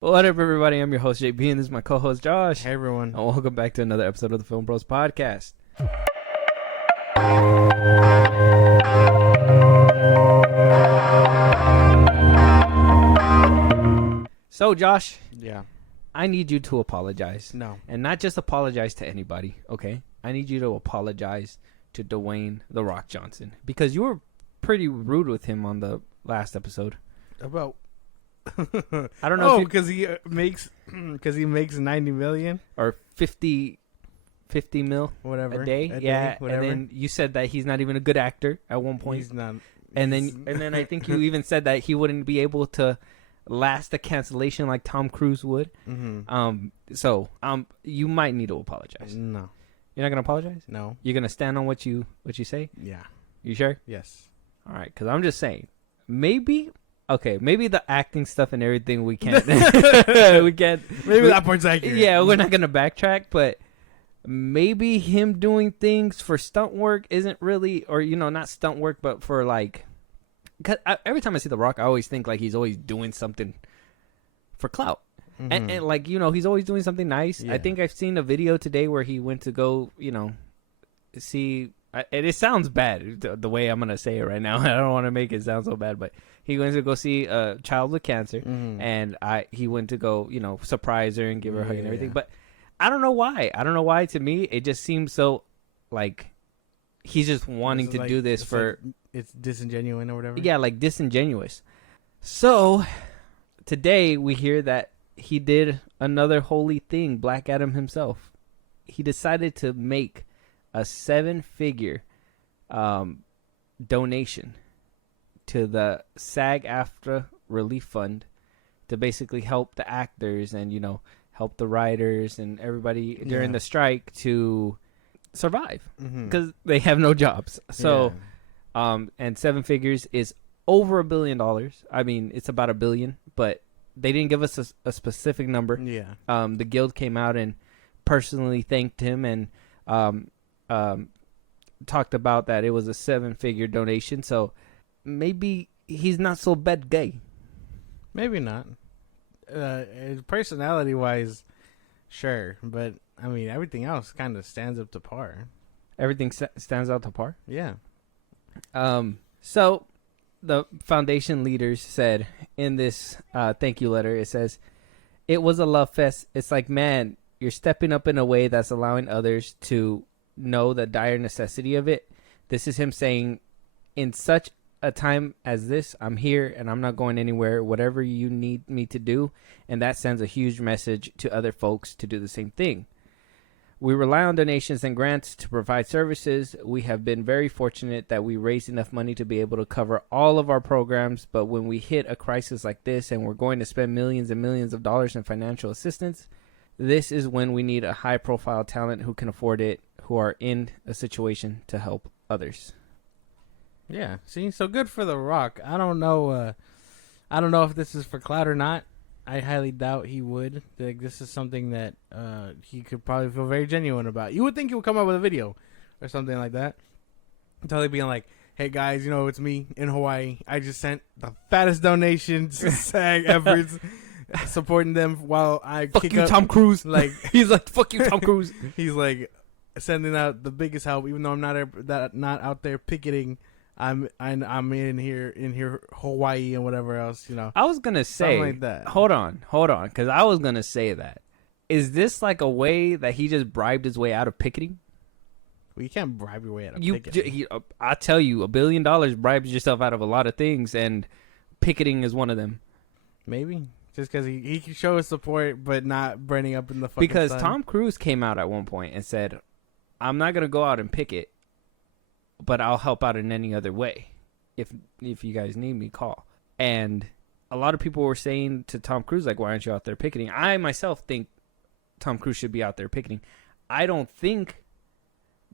What up, everybody? I'm your host, JB, and this is my co-host, Josh. Hey, everyone. And welcome back to another episode of the Film Bros Podcast. So, Josh, Yeah. I need you to apologize. No. And not just apologize to anybody, okay? I need you to apologize to Dwayne "The Rock" Johnson. Because you were pretty rude with him on the last episode. About. I don't know Oh, if because he makes 90 million, or 50 mil whatever a day. whatever. And then you said that he's not even a good actor at one point. He's not. And then I think you even said that he wouldn't be able to last a cancellation like Tom Cruise would. Mm-hmm. So you might need to apologize. No. You're not gonna apologize? No. You're gonna stand on what you say? Yeah. You sure? Yes. All right, because I'm just saying, maybe the acting stuff and everything we can't. we can't. Maybe that part's accurate. Yeah, we're not gonna backtrack, but maybe him doing things for stunt work isn't really, or not stunt work, but for like, cause every time I see The Rock, I always think like he's always doing something for clout, Mm-hmm. and like he's always doing something nice. Yeah. I think I've seen a video today where he went to go, see. And it sounds bad the way I'm gonna say it right now. I don't want to make it sound so bad, but he went to go see a child with cancer, Mm-hmm. and he went to go, surprise her and give her a hug and everything. Yeah. But I don't know why. To me, it just seems so like he's just wanting to do this for it's disingenuous or whatever. yeah, like disingenuous. So today we hear that he did another holy thing. Black Adam himself. He decided to make a 7-figure donation to the SAG-AFTRA relief fund to basically help the actors and help the writers and everybody during Yeah. the strike to survive Mm-hmm. because they have no jobs. So and 7 figures is over $1 billion. I mean, it's about $1 billion, but they didn't give us a specific number. Yeah. The guild came out and personally thanked him and talked about that it was a 7-figure donation. So maybe he's not so bad gay. Maybe not. Personality wise, sure, but I mean everything else kind of stands up to par. Everything stands out to par. Yeah. So the foundation leaders said in this thank you letter, it says, "It was a love fest. It's like, man, you're stepping up in a way that's allowing others to know the dire necessity of it." This is him saying, in such a time as this, I'm here and I'm not going anywhere, whatever you need me to do. And that sends a huge message to other folks to do the same thing. We rely on donations and grants to provide services. We have been very fortunate that we raised enough money to be able to cover all of our programs. But when we hit a crisis like this and we're going to spend millions and millions of dollars in financial assistance, this is when we need a high-profile talent who can afford it, who are in a situation to help others. Yeah. See, so good for The Rock. I don't know. I don't know if this is for clout or not. I highly doubt he would. Like, this is something that he could probably feel very genuine about. You would think he would come up with a video or something like that. Totally being like, "Hey guys, it's me in Hawaii. I just sent the fattest donation to SAG efforts, supporting them while I Fuck kick you, up." Tom Cruise. Like He's like, fuck you, Tom Cruise. he's like sending out the biggest help, even though I'm not out there picketing. I'm in here Hawaii and whatever else, I was going to say, something like that. hold on, because I was going to say that. Is this like a way that he just bribed his way out of picketing? Well, you can't bribe your way out of picketing. I tell you, $1 billion bribes yourself out of a lot of things, and picketing is one of them. Maybe just because he can show his support, but not burning up in the fucking Because sun. Tom Cruise came out at one point and said, "I'm not going to go out and picket, but I'll help out in any other way. If you guys need me, call." And a lot of people were saying to Tom Cruise, like, "Why aren't you out there picketing?" I myself think Tom Cruise should be out there picketing. I don't think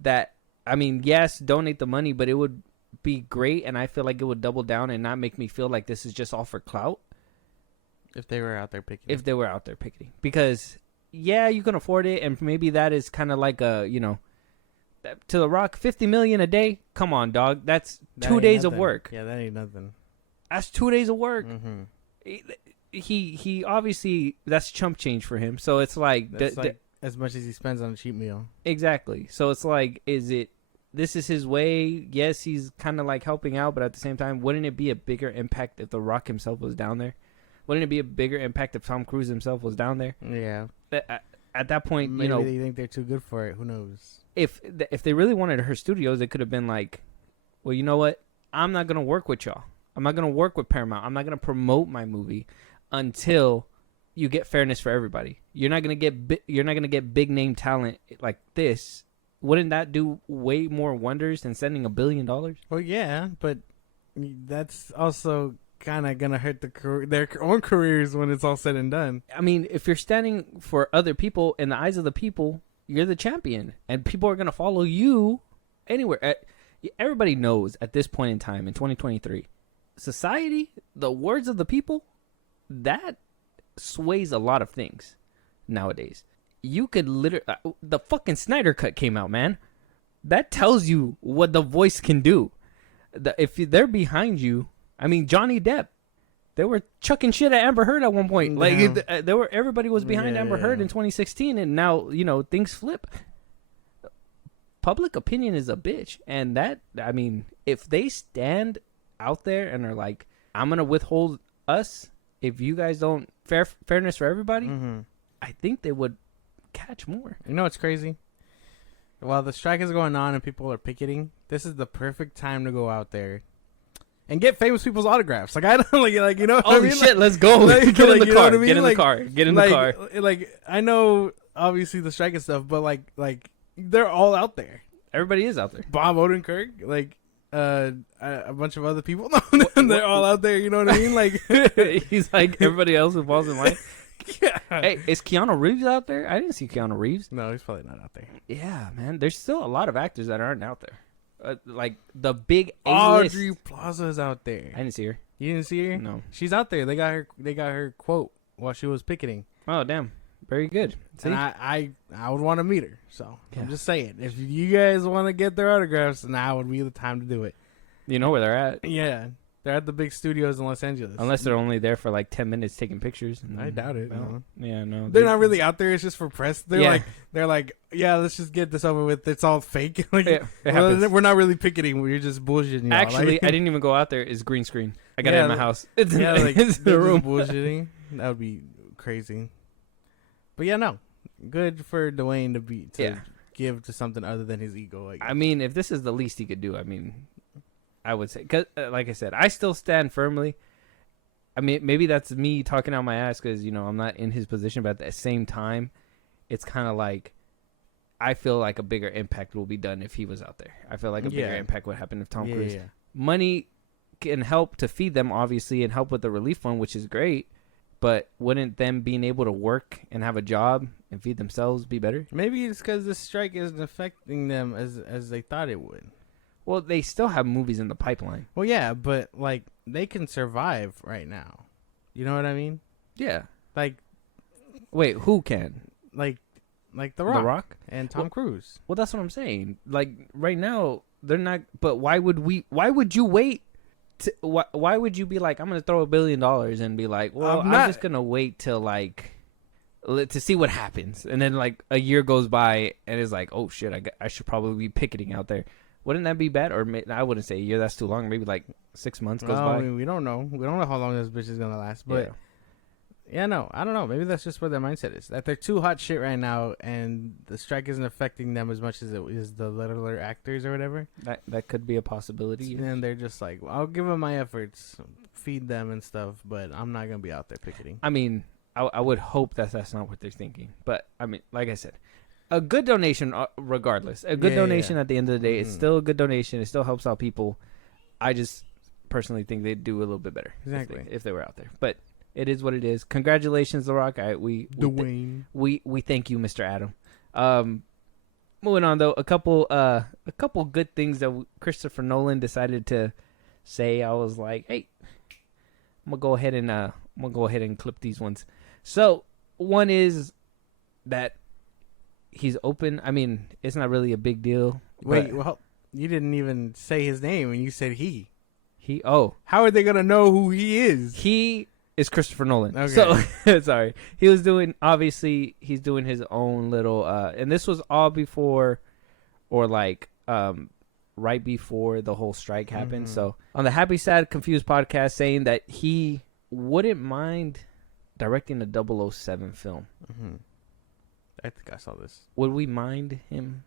that, I mean, yes, donate the money, but it would be great, and I feel like it would double down and not make me feel like this is just all for clout. If they were out there picketing. If they were out there picketing. Because, yeah, you can afford it, and maybe that is kind of like a, to The Rock, $50 million a day. Come on, dog. That's That 2 ain't days of nothing. work. Yeah, that ain't nothing. That's 2 days of work. Mm-hmm. he obviously that's chump change for him. So it's like, That's like as much as he spends on a cheap meal. exactly. So it's like, this is his way? Yes, he's kind of like helping out, but at the same time, wouldn't it be a bigger impact if The Rock himself was down there? Wouldn't it be a bigger impact if Tom Cruise himself was down there? Yeah. At that point, Maybe they think they're too good for it. Who knows? if they really wanted her studios, they could have been like, well, you know what? I'm not gonna work with y'all. I'm not gonna work with Paramount. I'm not gonna promote my movie until you get fairness for everybody. You're not gonna get big name talent like this. Wouldn't that do way more wonders than sending $1 billion? Well, yeah, but that's also kind of gonna hurt their own careers when it's all said and done. I mean, if you're standing for other people in the eyes of the people, you're the champion, and people are gonna follow you anywhere. Everybody knows at this point in time in 2023, society, the words of the people, that sways a lot of things nowadays. You could literally, the fucking Snyder Cut came out, man. That tells you what the voice can do. If they're behind you, I mean, Johnny Depp, they were chucking shit at Amber Heard at one point. Like everybody was behind Amber Heard in 2016, and now things flip. Public opinion is a bitch, and that, I mean, if they stand out there and are like, I'm gonna withhold us if you guys don't fairness for everybody, I think they would catch more. You know what's crazy? While the strike is going on and people are picketing, this is the perfect time to go out there and get famous people's autographs. Like, I don't like you know. Oh, what I mean? Shit, let's go. Like, Get in the car. I mean? Get in the car. Get in the car. Like, I know obviously the strike and stuff, but like they're all out there. Everybody is out there. Bob Odenkirk, like a bunch of other people. They're all out there. You know what I mean? Like he's like everybody else who falls in line. Yeah. Hey, is Keanu Reeves out there? I didn't see Keanu Reeves. No, he's probably not out there. Yeah, man. There's still a lot of actors that aren't out there. Like the big A-list. Aubrey Plaza's out there. I didn't see her. You didn't see her? No. She's out there. They got her quote while she was picketing. Oh, damn. Very good. See? And I would want to meet her. So Yeah. I'm just saying, if you guys want to get their autographs, now would be the time to do it. You know where they're at. Yeah, they're at the big studios in Los Angeles. Unless they're only there for like 10 minutes taking pictures. I doubt it. Well, No. Yeah, no. They're not really out there. It's just for press. Yeah. They're like, yeah, let's just get this over with. It's all fake. Like, Yeah, it happens. we're not really picketing. We're just bullshitting. Y'all. Actually, like, I didn't even go out there. It's green screen. I got it Yeah, in my house. It's in, yeah, like it's in the they're room. just bullshitting. That would be crazy. But yeah, no, good for Dwayne to give to something other than his ego. I guess. I mean, if this is the least he could do, I mean, I would say, cause like I said, I still stand firmly. I mean, maybe that's me talking out my ass because I'm not in his position, but at the same time, it's kind of like I feel like a bigger impact will be done if he was out there. I feel like a bigger impact would happen if Tom Cruise. Yeah. Money can help to feed them, obviously, and help with the relief fund, which is great. But wouldn't them being able to work and have a job and feed themselves be better? Maybe it's because the strike isn't affecting them as they thought it would. Well, they still have movies in the pipeline. Well, yeah, but like they can survive right now. You know what I mean? Yeah. Like, wait, who can? like The Rock, The Rock and Tom Cruise. Well, that's what I'm saying. Like right now, they're not. But why would we? Why would you wait? Why would you be like, I'm gonna throw $1 billion and be like, well, I'm just gonna wait till to see what happens, and then like a year goes by and it's like, oh shit, I should probably be picketing out there. Wouldn't that be bad? Or I wouldn't say a year. That's too long. Maybe like 6 months goes by. I mean, we don't know. We don't know how long this bitch is gonna last. But yeah, no, I don't know. Maybe that's just where their mindset is. That they're too hot shit right now, and the strike isn't affecting them as much as it is the littler actors or whatever. That could be a possibility. And they're just like, well, I'll give them my efforts, feed them and stuff, but I'm not gonna be out there picketing. I mean, I would hope that's not what they're thinking. But I mean, like I said, a good donation, regardless. A good donation at the end of the day, it's still a good donation. It still helps out people. I just personally think they'd do a little bit better if they were out there. But it is what it is. Congratulations, The Rock. Dwayne. We thank you, Mr. Adam. Moving on though, a couple good things that Christopher Nolan decided to say. I was like, hey, I'm gonna go ahead and clip these ones. So one is that he's open. I mean, it's not really a big deal. Wait, well, you didn't even say his name, and you said he. Oh, how are they gonna know who he is? He is Christopher Nolan. Okay. So sorry, he's doing his own little, and this was all before, or like right before the whole strike happened. Mm-hmm. So on the Happy Sad Confused podcast, saying that he wouldn't mind directing a 007 film. Mm-hmm. I think I saw this. Would we mind him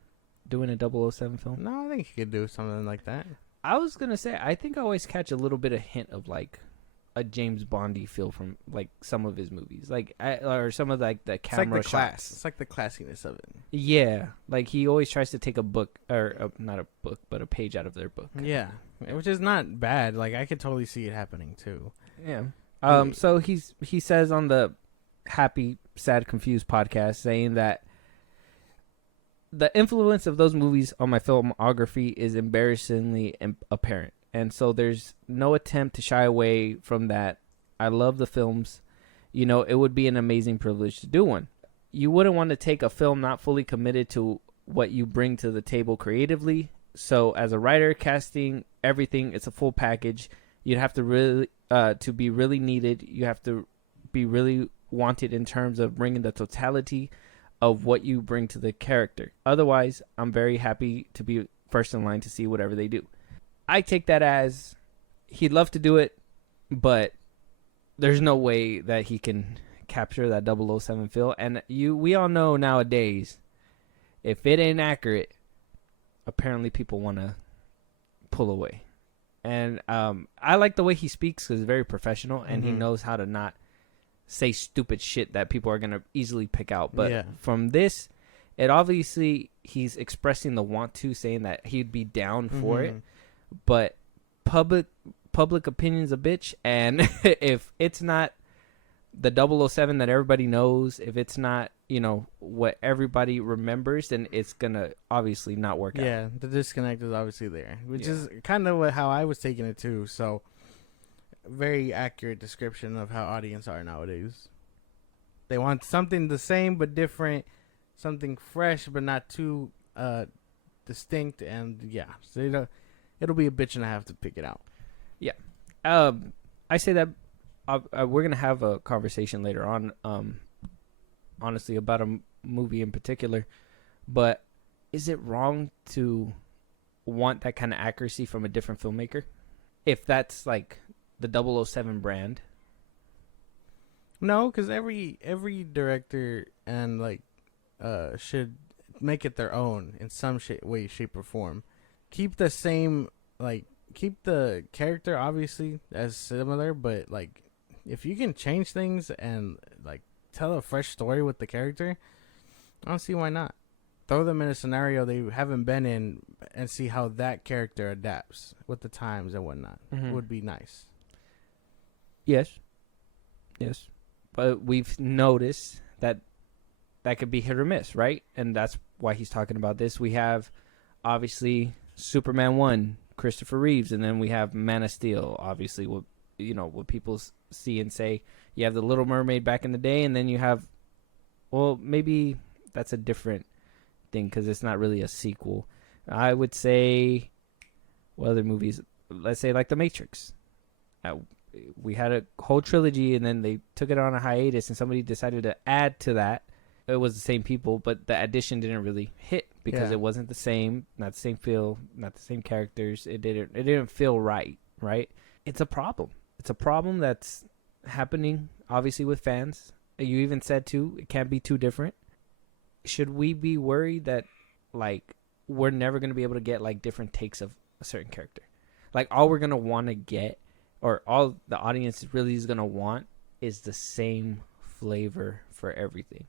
doing a 007 film? No, I think he could do something like that. I was gonna say, I think I always catch a little bit of hint of like a James Bondy feel from like some of his movies, like or some of like the camera shots. It's like the classiness of it. Yeah, like he always tries to take a book, or not a book, but a page out of their book. Yeah, which is not bad. Like I could totally see it happening too. Yeah. So he says on the Happy Sad Confused podcast, saying that the influence of those movies on my filmography is embarrassingly apparent. And so there's no attempt to shy away from that. I love the films. You know, it would be an amazing privilege to do one. You wouldn't want to take a film not fully committed to what you bring to the table creatively. So as a writer, casting, everything, it's a full package. You'd have to really, to be really needed. You have to be really wanted in terms of bringing the totality of what you bring to the character. Otherwise, I'm very happy to be first in line to see whatever they do. I take that as he'd love to do it, but there's no way that he can capture that 007 feel. And we all know nowadays, if it ain't accurate, apparently people want to pull away. And I like the way he speaks because he's very professional, and he knows how to not say stupid shit that people are going to easily pick out. But from this, it obviously he's expressing the want to, saying that he'd be down for it. But public opinion's a bitch, and if it's not the 007 that everybody knows, if it's not, you know, what everybody remembers, then it's gonna obviously not work out. Yeah, the disconnect is obviously there, which is kind of how I was taking it too. So, very accurate description of how audience are nowadays. They want something the same but different, something fresh but not too distinct, and so it'll be a bitch and a half to pick it out. Yeah. I say that we're going to have a conversation later on, honestly, about a movie in particular. But is it wrong to want that kind of accuracy from a different filmmaker? If that's like the 007 brand? No, because every director and should make it their own in some way, shape, or form. Keep the same, keep the character obviously as similar, but if you can change things and tell a fresh story with the character, I don't see why not. Throw them in a scenario they haven't been in and see how that character adapts with the times and whatnot. Would be nice. Yes. But we've noticed that could be hit or miss, right? And that's why he's talking about this. We have obviously Superman 1, Christopher Reeves, and then we have Man of Steel, obviously what people see and say. You have The Little Mermaid back in the day, and then you have, well, maybe that's a different thing because it's not really a sequel. I would say, what other movies? Let's say like The Matrix. We had a whole trilogy, and then they took it on a hiatus, and somebody decided to add to that. It was the same people, but the addition didn't really hit because it wasn't the same, not the same feel, not the same characters. It didn't feel right. It's a problem. It's a problem that's happening, obviously, with fans. You even said, too, it can't be too different. Should we be worried that, we're never going to be able to get, different takes of a certain character? All we're going to want to get, or all the audience really is going to want, is the same flavor for everything.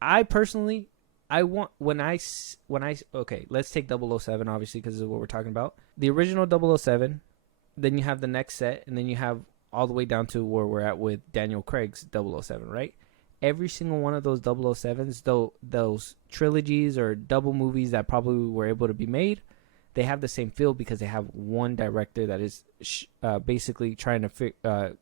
I personally, I want, okay, let's take 007, obviously, because this is what we're talking about. The original 007, then you have the next set, and then you have all the way down to where we're at with Daniel Craig's 007, right? Every single one of those 007s, those trilogies or double movies that probably were able to be made, they have the same feel because they have one director that is basically trying to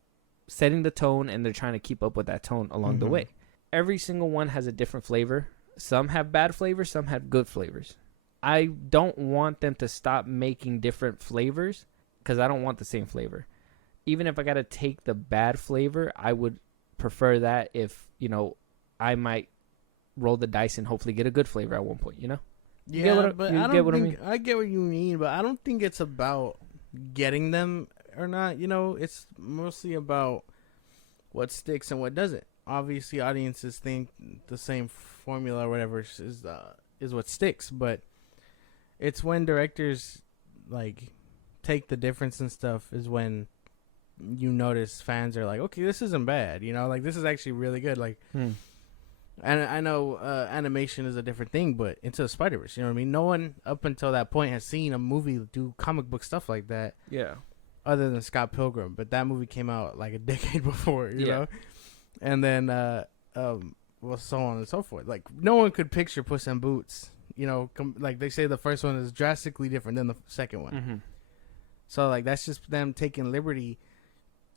setting the tone, and they're trying to keep up with that tone along the way. Every single one has a different flavor. Some have bad flavors, some have good flavors. I don't want them to stop making different flavors because I don't want the same flavor. even if I gotta take the bad flavor, I would prefer that if I might roll the dice and hopefully get a good flavor at one point. You get Yeah, what but you I get don't what I think mean? I get what you mean, but I don't think it's about getting them or not. It's mostly about what sticks and what doesn't. Obviously, audiences think the same formula or whatever is what sticks, but it's when directors like take the difference and stuff is when you notice fans are like, okay, this isn't bad. Like this is actually really good. Like, and I know animation is a different thing, but Into the Spider-Verse, you know what I mean? No one up until that point has seen a movie do comic book stuff like that. Yeah. Other than Scott Pilgrim, but that movie came out like a decade before, you know, and then well, so on and so forth. Like no one could picture Puss in Boots, like they say the first one is drastically different than the second one. Mm-hmm. So like that's just them taking liberty,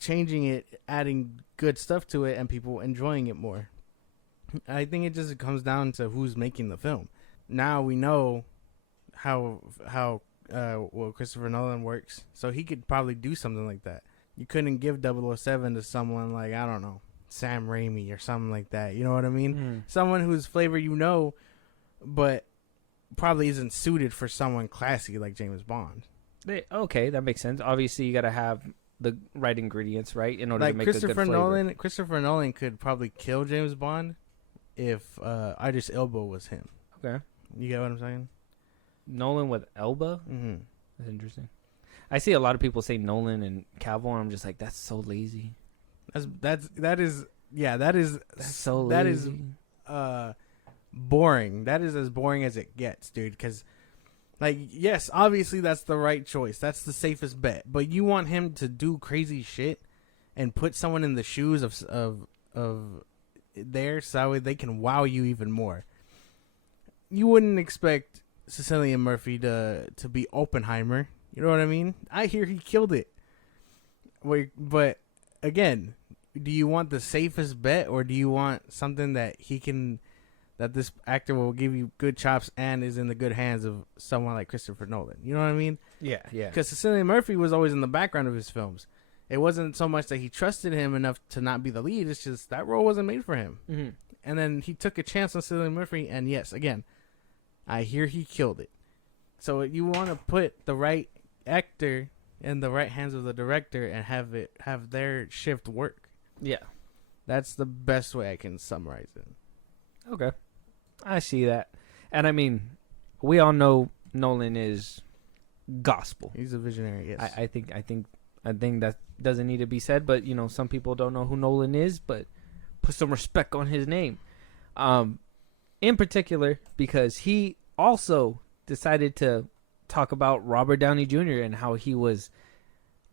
changing it, adding good stuff to it, and people enjoying it more. I think it just comes down to who's making the film. Now we know how Christopher Nolan works, so he could probably do something like that. You couldn't give 007 to someone like, I don't know, Sam Raimi or something like that. You know what I mean? Someone whose flavor but probably isn't suited for someone classy like James Bond. Okay, that makes sense. Obviously, you got to have the right ingredients, right, in order to make a good flavor. Christopher Nolan could probably kill James Bond if Idris Elba was him. Okay. You get what I'm saying? Nolan with Elba? Mm-hmm. That's interesting. I see a lot of people say Nolan and Cavill, and I'm just like, that's so lazy. That is so lazy. That is boring. That is as boring as it gets, dude. Because, like, yes, obviously that's the right choice. That's the safest bet. But you want him to do crazy shit and put someone in the shoes of theirs so they can wow you even more. You wouldn't expect Cillian Murphy to be Oppenheimer. You know what I mean? I hear he killed it. But again, do you want the safest bet, or do you want something that this actor will give you good chops and is in the good hands of someone like Christopher Nolan? You know what I mean? Yeah. Because Cillian Murphy was always in the background of his films. It wasn't so much that he trusted him enough to not be the lead. It's just that role wasn't made for him. Mm-hmm. And then he took a chance on Cillian Murphy, and yes, again, I hear he killed it. So you want to put the right actor in the right hands of the director and have their shift work. Yeah. That's the best way I can summarize it. Okay. I see that. And I mean, we all know Nolan is gospel. He's a visionary, yes. I think that doesn't need to be said, but some people don't know who Nolan is, but put some respect on his name. In particular, because he also decided to talk about Robert Downey Jr. and how he was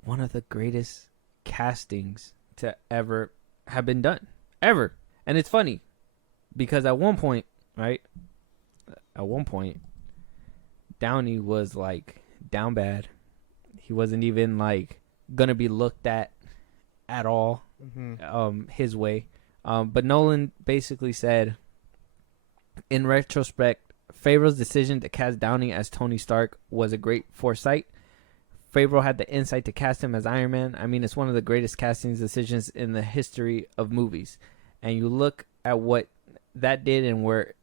one of the greatest castings to ever have been done. Ever. And it's funny because at one point, Downey was like down bad. He wasn't even like gonna be looked at all his way. But Nolan basically said, in retrospect, Favreau's decision to cast Downey as Tony Stark was a great foresight. Favreau had the insight to cast him as Iron Man. I mean, it's one of the greatest casting decisions in the history of movies. And you look at what that did and where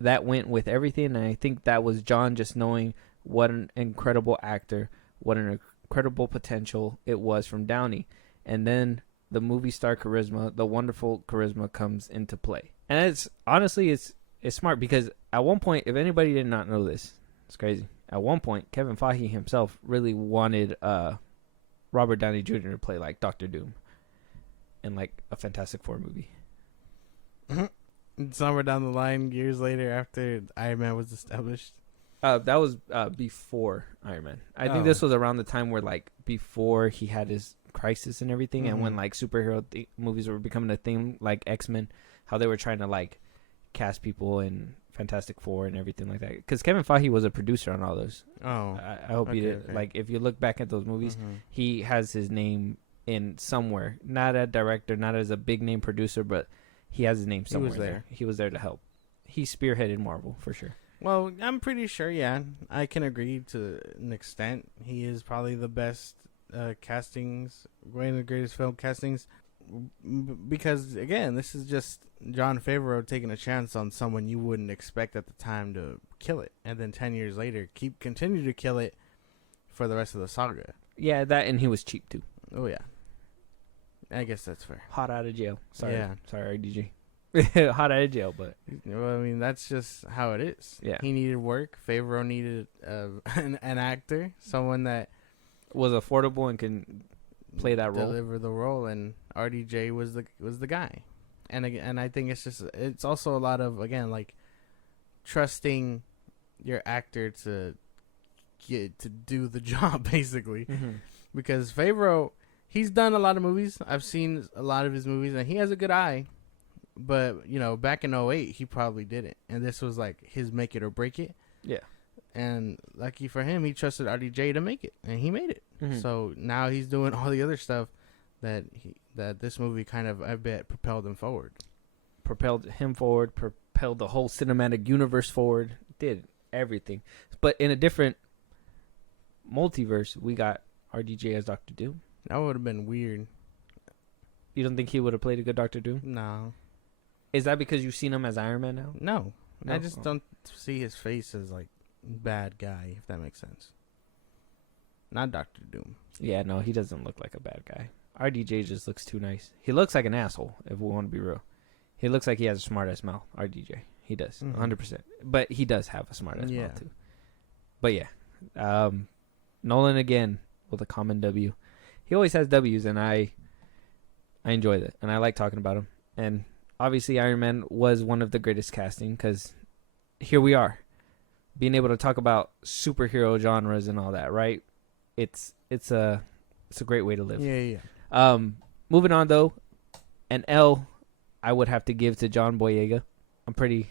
that went with everything, and I think that was John just knowing what an incredible actor, what an incredible potential it was from Downey. And then the movie star charisma, the wonderful charisma comes into play. And it's honestly, it's smart because at one point, if anybody did not know this, it's crazy. At one point, Kevin Feige himself really wanted Robert Downey Jr. to play like Doctor Doom in like a Fantastic Four movie. Somewhere down the line, years later, after Iron Man was established. That was before Iron Man. I think this was around the time where like before he had his crisis and everything, and when like superhero movies were becoming a thing, like X-Men, how they were trying to like cast people in Fantastic Four and everything like that. Because Kevin Feige was a producer on all those. I hope he did. Okay. Like if you look back at those movies, he has his name in somewhere. Not a director, not as a big name producer, but he has his name somewhere. He was there. He was there to help. He spearheaded Marvel for sure. Well, I'm pretty sure, yeah. I can agree to an extent. He is probably the best castings, one of the greatest film castings, because again, this is just Jon Favreau taking a chance on someone you wouldn't expect at the time to kill it, and then 10 years later continue to kill it for the rest of the saga. Yeah, that, and he was cheap too. Oh yeah, I guess that's fair. Hot out of jail. Sorry, Yeah. sorry, RDJ. Hot out of jail, but Well, I mean, that's just how it is. Yeah. He needed work. Favreau needed an actor, someone that was affordable and can play that role. deliver the role, and RDJ was the guy. And I think it's also a lot of, again, like trusting your actor to do the job, basically. Mm-hmm. Because Favreau, he's done a lot of movies. I've seen a lot of his movies, and he has a good eye. But, back in 2008, he probably didn't. And this was like his make it or break it. Yeah. And lucky for him, he trusted RDJ to make it. And he made it. Mm-hmm. So now he's doing all the other stuff that this movie kind of, I bet, propelled him forward. Propelled him forward, propelled the whole cinematic universe forward, did everything. But in a different multiverse, we got RDJ as Doctor Doom. That would have been weird. You don't think he would have played a good Doctor Doom? No. Is that because you've seen him as Iron Man now? No. No? I just don't see his face as, like, bad guy, if that makes sense. Not Doctor Doom. Yeah, no, he doesn't look like a bad guy. RDJ just looks too nice. He looks like an asshole, if we want to be real. He looks like he has a smart-ass mouth, RDJ. He does, 100%. But he does have a smart-ass mouth, too. But, yeah. Nolan, again, with a common W. He always has W's, and I enjoy that. And I like talking about him. And obviously, Iron Man was one of the greatest casting, because here we are. Being able to talk about superhero genres and all that, right? It's a great way to live. Yeah. Moving on, though, an L I would have to give to John Boyega. I'm pretty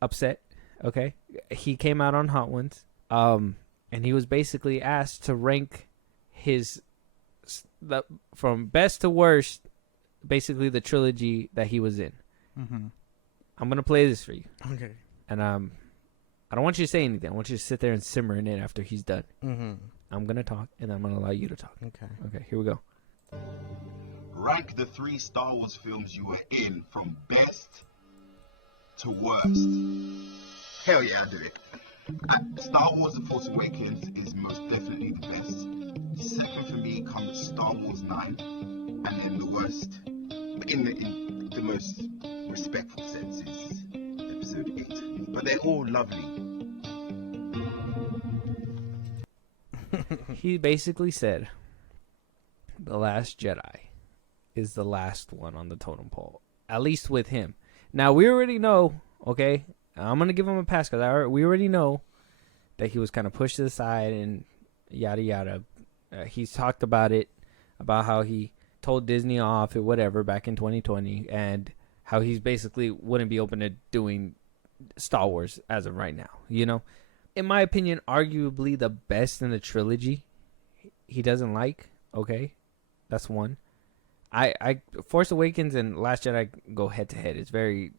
upset, okay? He came out on Hot Ones, and he was basically asked to rank from best to worst, basically the trilogy that he was in. Mm-hmm. I'm going to play this for you. Okay. And I don't want you to say anything. I want you to sit there and simmer in it after he's done. Mm-hmm. I'm going to talk, and then I'm going to allow you to talk. Okay, here we go. Rank the 3 Star Wars films you were in from best to worst. Hell yeah, I'll do it. Star Wars The Force Awakens is most definitely the best. Second for me comes Star Wars 9, and then the worst, in the most respectful sense, is Episode 8. But they're all lovely. He basically said The Last Jedi is the last one on the totem pole, at least with him. Now, we already know, okay, I'm going to give him a pass because we already know that he was kind of pushed to the side and yada yada. He's talked about it, about how he told Disney off or whatever back in 2020, and how he's basically wouldn't be open to doing Star Wars as of right now, In my opinion, arguably the best in the trilogy he doesn't like, okay? That's one. I Force Awakens and Last Jedi go head to head. It's very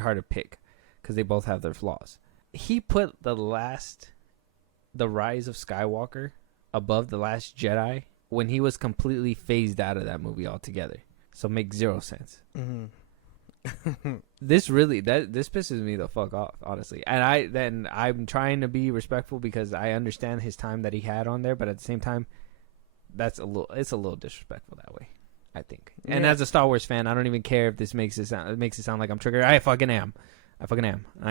hard to pick because they both have their flaws. He put the Rise of Skywalker above The Last Jedi when he was completely phased out of that movie altogether. So it makes zero sense. Mm-hmm. This pisses me the fuck off, honestly. And I'm trying to be respectful because I understand his time that he had on there, but at the same time, it's a little disrespectful that way, I think. Yeah. And as a Star Wars fan, I don't even care if this makes it sound like I'm triggered. I fucking am. I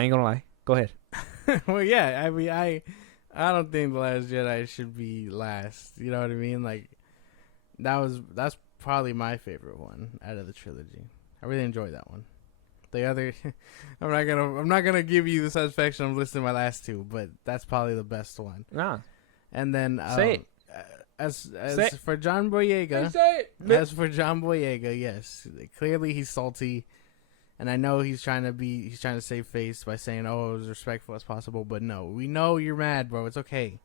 ain't gonna lie. Go ahead. Well, yeah. I mean, I don't think The Last Jedi should be last. You know what I mean? Like, that's probably my favorite one out of the trilogy. I really enjoyed that one. The other, I'm not gonna give you the satisfaction of listing my last two, but that's probably the best one. Nah. And then say it. As for John Boyega, yes, clearly he's salty, and I know he's trying to save face by saying, "Oh, it was respectful as possible." But no, we know you're mad, bro. It's okay,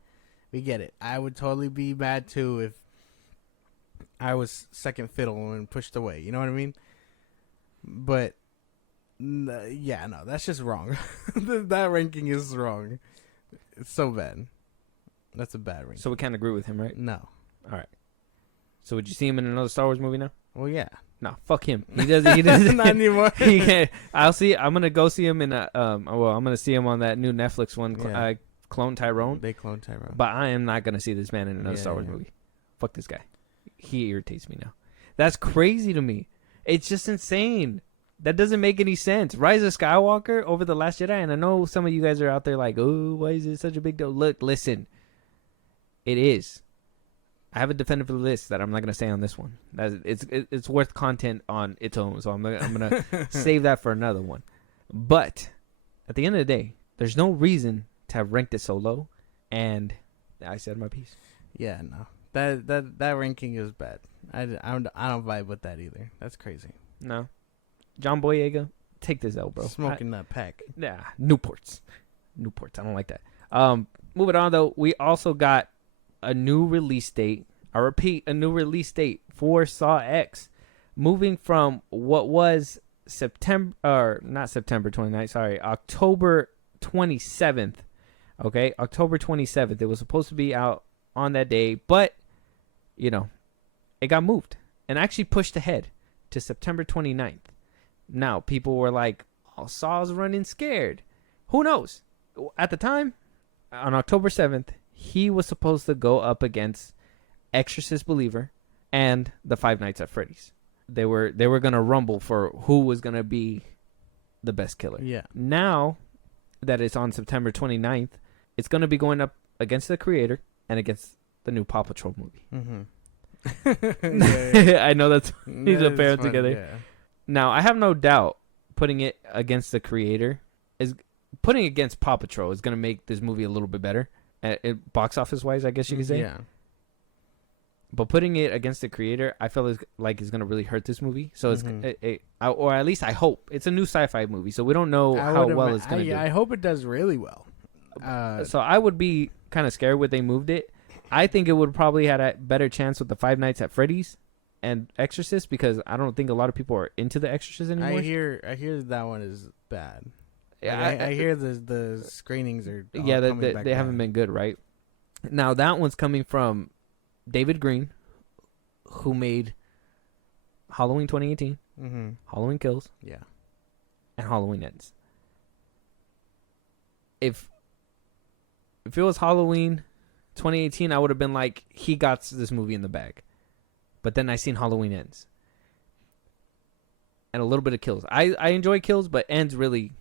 we get it. I would totally be mad too if I was second fiddle and pushed away. You know what I mean? But yeah, no, that's just wrong. That ranking is wrong. It's so bad. That's a bad ranking. So we can't agree with him, right? No. All right. So would you see him in another Star Wars movie now? Well, yeah. No, fuck him. He doesn't. He doesn't. Not anymore. He can't. I'm gonna go see him in a. I'm gonna see him on that new Netflix one. Yeah. Clone Tyrone. They clone Tyrone. But I am not gonna see this man in another Star Wars movie. Fuck this guy. He irritates me now. That's crazy to me. It's just insane. That doesn't make any sense. Rise of Skywalker over The Last Jedi, and I know some of you guys are out there like, oh, why is it such a big deal? Look, listen. It is. I have a definitive list that I'm not gonna say on this one. It's worth content on its own, so I'm gonna save that for another one. But at the end of the day, there's no reason to have ranked it so low, and I said my piece. Yeah, no, that ranking is bad. I don't vibe with that either. That's crazy. No, John Boyega, take this L, bro. Smoking that pack. Nah, Newports. I don't like that. Moving on though, we also got a new release date. I repeat, a new release date for Saw X, moving from what was October 27th. Okay, October 27th. It was supposed to be out on that day, but you know, it got moved and actually pushed ahead to September 29th. Now, people were like, oh, Saw's running scared. Who knows? At the time, on October 7th, he was supposed to go up against Exorcist Believer and the Five Nights at Freddy's. They were going to rumble for who was going to be the best killer. Yeah. Now that it's on September 29th, it's going to be going up against the creator and against the new Paw Patrol movie. Mm-hmm. I know he's a pair together. Yeah. Now, I have no doubt putting it against the creator putting against Paw Patrol is going to make this movie a little bit better. Box office wise, I guess you could say. Yeah. But putting it against the creator, I feel like it's going to really hurt this movie. So it's, or at least I hope. It's a new sci-fi movie, so we don't know how well it's going to do. I hope it does really well. So I would be kind of scared when they moved it. I think it would probably had a better chance with the Five Nights at Freddy's and Exorcist, because I don't think a lot of people are into the Exorcist anymore. I hear that one is bad. Yeah, I hear the screenings are they haven't been good, right? Now that one's coming from David Green, who made Halloween 2018, Halloween Kills, and Halloween Ends. If it was Halloween 2018, I would have been like, he got this movie in the bag. But then I seen Halloween Ends. And a little bit of Kills. I enjoy Kills, but Ends really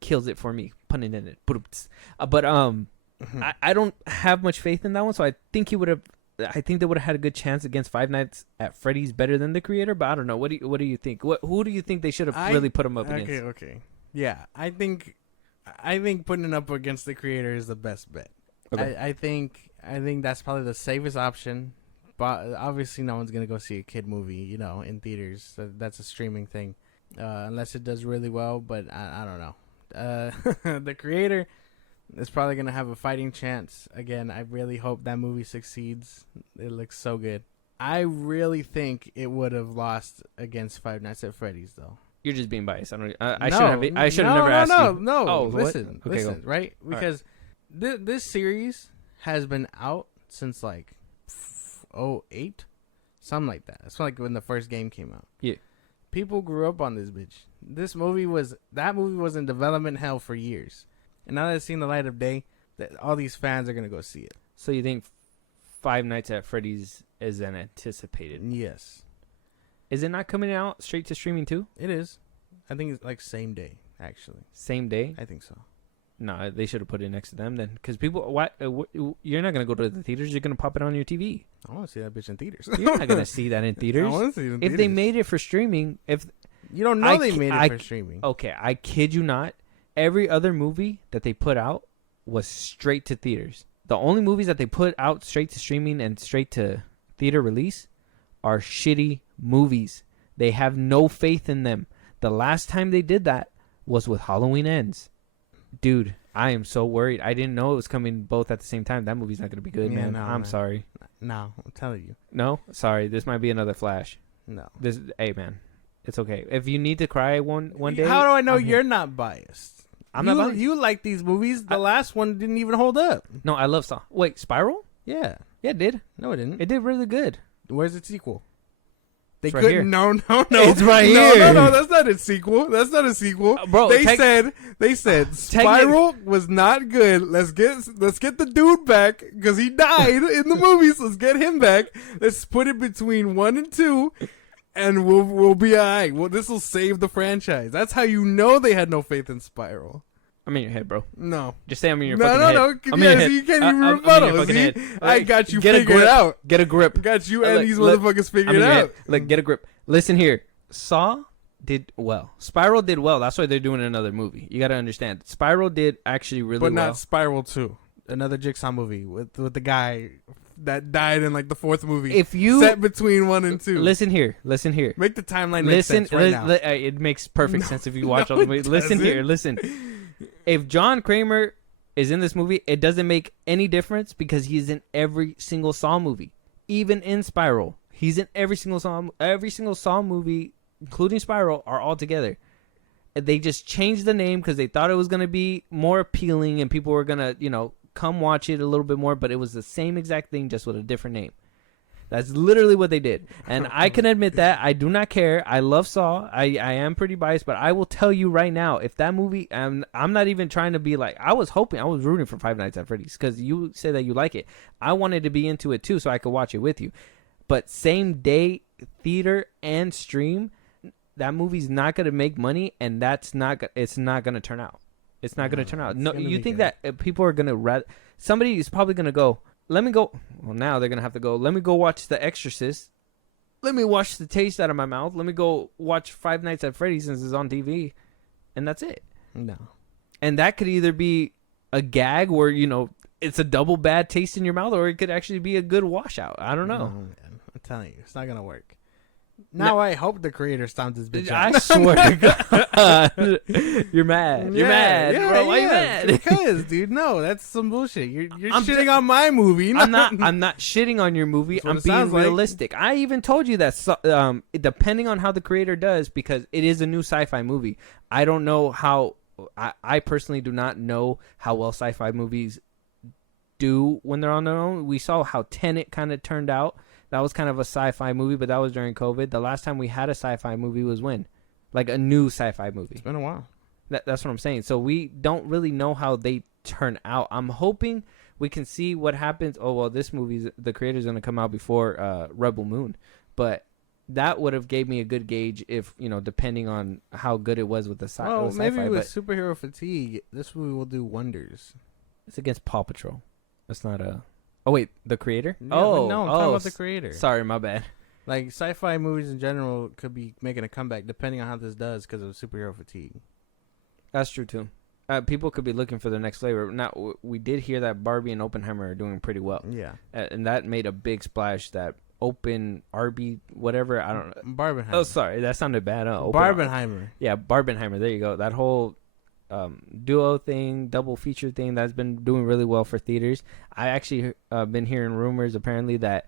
kills it for me. Pun intended. But I don't have much faith in that one, so I think they would have had a good chance against Five Nights at Freddy's better than the creator, but I don't know. What do you think? Who do you think they should have really put him up against? Okay. Yeah, I think putting it up against the creator is the best bet. Okay. I think that's probably the safest option. But obviously, no one's gonna go see a kid movie, in theaters. That's a streaming thing, unless it does really well. But I don't know. The creator is probably gonna have a fighting chance. Again, I really hope that movie succeeds. It looks so good. I really think it would have lost against Five Nights at Freddy's, though. You're just being biased. I should have never asked you. No. Oh, listen, okay, listen, right? Because this series has been out since like 2008, something like that. It's like when the first game came out. Yeah, people grew up on this bitch. That movie was in development hell for years, and now that it's seen the light of day, that all these fans are gonna go see it. So you think Five Nights at Freddy's is an anticipated? Yes. Is it not coming out straight to streaming too? It is. I think it's like same day, actually. Same day? I think so. No, they should have put it next to them then, because people, you're not gonna go to the theaters. You're gonna pop it on your TV. I want to see that bitch in theaters. You're not gonna see that in theaters. I want to see it in theaters. If they made it for streaming, you don't know they made it for streaming. Okay, I kid you not. Every other movie that they put out was straight to theaters. The only movies that they put out straight to streaming and straight to theater release are shitty movies. They have no faith in them. The last time they did that was with Halloween Ends. Dude, I am so worried. I didn't know it was coming both at the same time. That movie's not going to be good, man. No, I'm sorry. No, I'm telling you. No? Sorry. This might be another Flash. No. Hey, man. It's okay. If you need to cry one day. How do I know you're not biased? I'm not biased. You like these movies. The last one didn't even hold up. No, I love Saw. Wait, Spiral? Yeah. Yeah, it did. No, it didn't. It did really good. Where's its sequel? They It's right couldn't. here. No. It's right No, here. No, that's not a sequel. That's not a sequel. Bro, They said Spiral was not good. Let's get the dude back because he died in the movies. Let's get him back. Let's put it between 1 and 2, and we'll be alright. Well, this will save the franchise. That's how you know they had no faith in Spiral. I'm in your head, bro. No. Just say I'm in your fucking head. No. I'm in your head. You can't even I'm in your rebuttal. fucking See? head. I got you Get a figured grip. out. Get a grip. Got you and Look, these look, motherfuckers I'm figured in your out. head. Look, get a grip. Listen here. Saw did well. Spiral did well. That's why they're doing another movie. You got to understand. Spiral did actually really well. But not Spiral 2. Another Jigsaw movie with the guy that died in like the 4th movie. If you set between 1 and 2. Listen here. Make the timeline make sense right now. It makes perfect sense if you watch all the movies. Listen here. Listen. If John Kramer is in this movie, it doesn't make any difference because he's in every single Saw movie. Even in Spiral, he's in every single Saw movie, including Spiral, are all together. They just changed the name because they thought it was going to be more appealing and people were going to, come watch it a little bit more, but it was the same exact thing, just with a different name. That's literally what they did. And I can admit that. I do not care. I love Saw. I am pretty biased, but I will tell you right now, if that movie, I'm not even trying to be like, I was rooting for Five Nights at Freddy's because you say that you like it. I wanted to be into it too so I could watch it with you. But same day, theater and stream, that movie's not going to make money, and it's not going to turn out. It's not going to turn out. No, you think good. that people are going to somebody is probably going to go, let me go. Well, now they're going to have to go, let me go watch The Exorcist. Let me wash the taste out of my mouth. Let me go watch Five Nights at Freddy's since it's on TV. And that's it. No. And that could either be a gag where, it's a double bad taste in your mouth, or it could actually be a good washout. I don't know. No, man. I'm telling you, it's not going to work. Now I hope the creator stomps this bitch out. I swear to God. You're mad. You're mad. Bro, why you mad? Because, dude, no, that's some bullshit. You're shitting on my movie. I'm not shitting on your movie. I'm being realistic. I even told you that depending on how the creator does, because it is a new sci-fi movie. I don't know how I personally do not know how well sci-fi movies do when they're on their own. We saw how Tenet kind of turned out. That was kind of a sci-fi movie, but that was during COVID. The last time we had a sci-fi movie was when? Like a new sci-fi movie. It's been a while. That's what I'm saying. So we don't really know how they turn out. I'm hoping we can see what happens. Oh, well, this movie's, the creator's going to come out before Rebel Moon. But that would have gave me a good gauge if, depending on how good it was with the sci-fi. Well, maybe with superhero fatigue, this movie will do wonders. It's against Paw Patrol. That's not a... Oh, wait, the creator? Yeah, no, I'm talking about the creator. Sorry, my bad. Like, sci-fi movies in general could be making a comeback depending on how this does because of superhero fatigue. That's true, too. People could be looking for their next flavor. Now, we did hear that Barbie and Oppenheimer are doing pretty well. Yeah. And that made a big splash, that whatever, I don't know. Barbenheimer. Oh, sorry, that sounded bad. Barbenheimer. Yeah, Barbenheimer, there you go. That whole... duo thing, double feature thing that's been doing really well for theaters. I actually been hearing rumors apparently that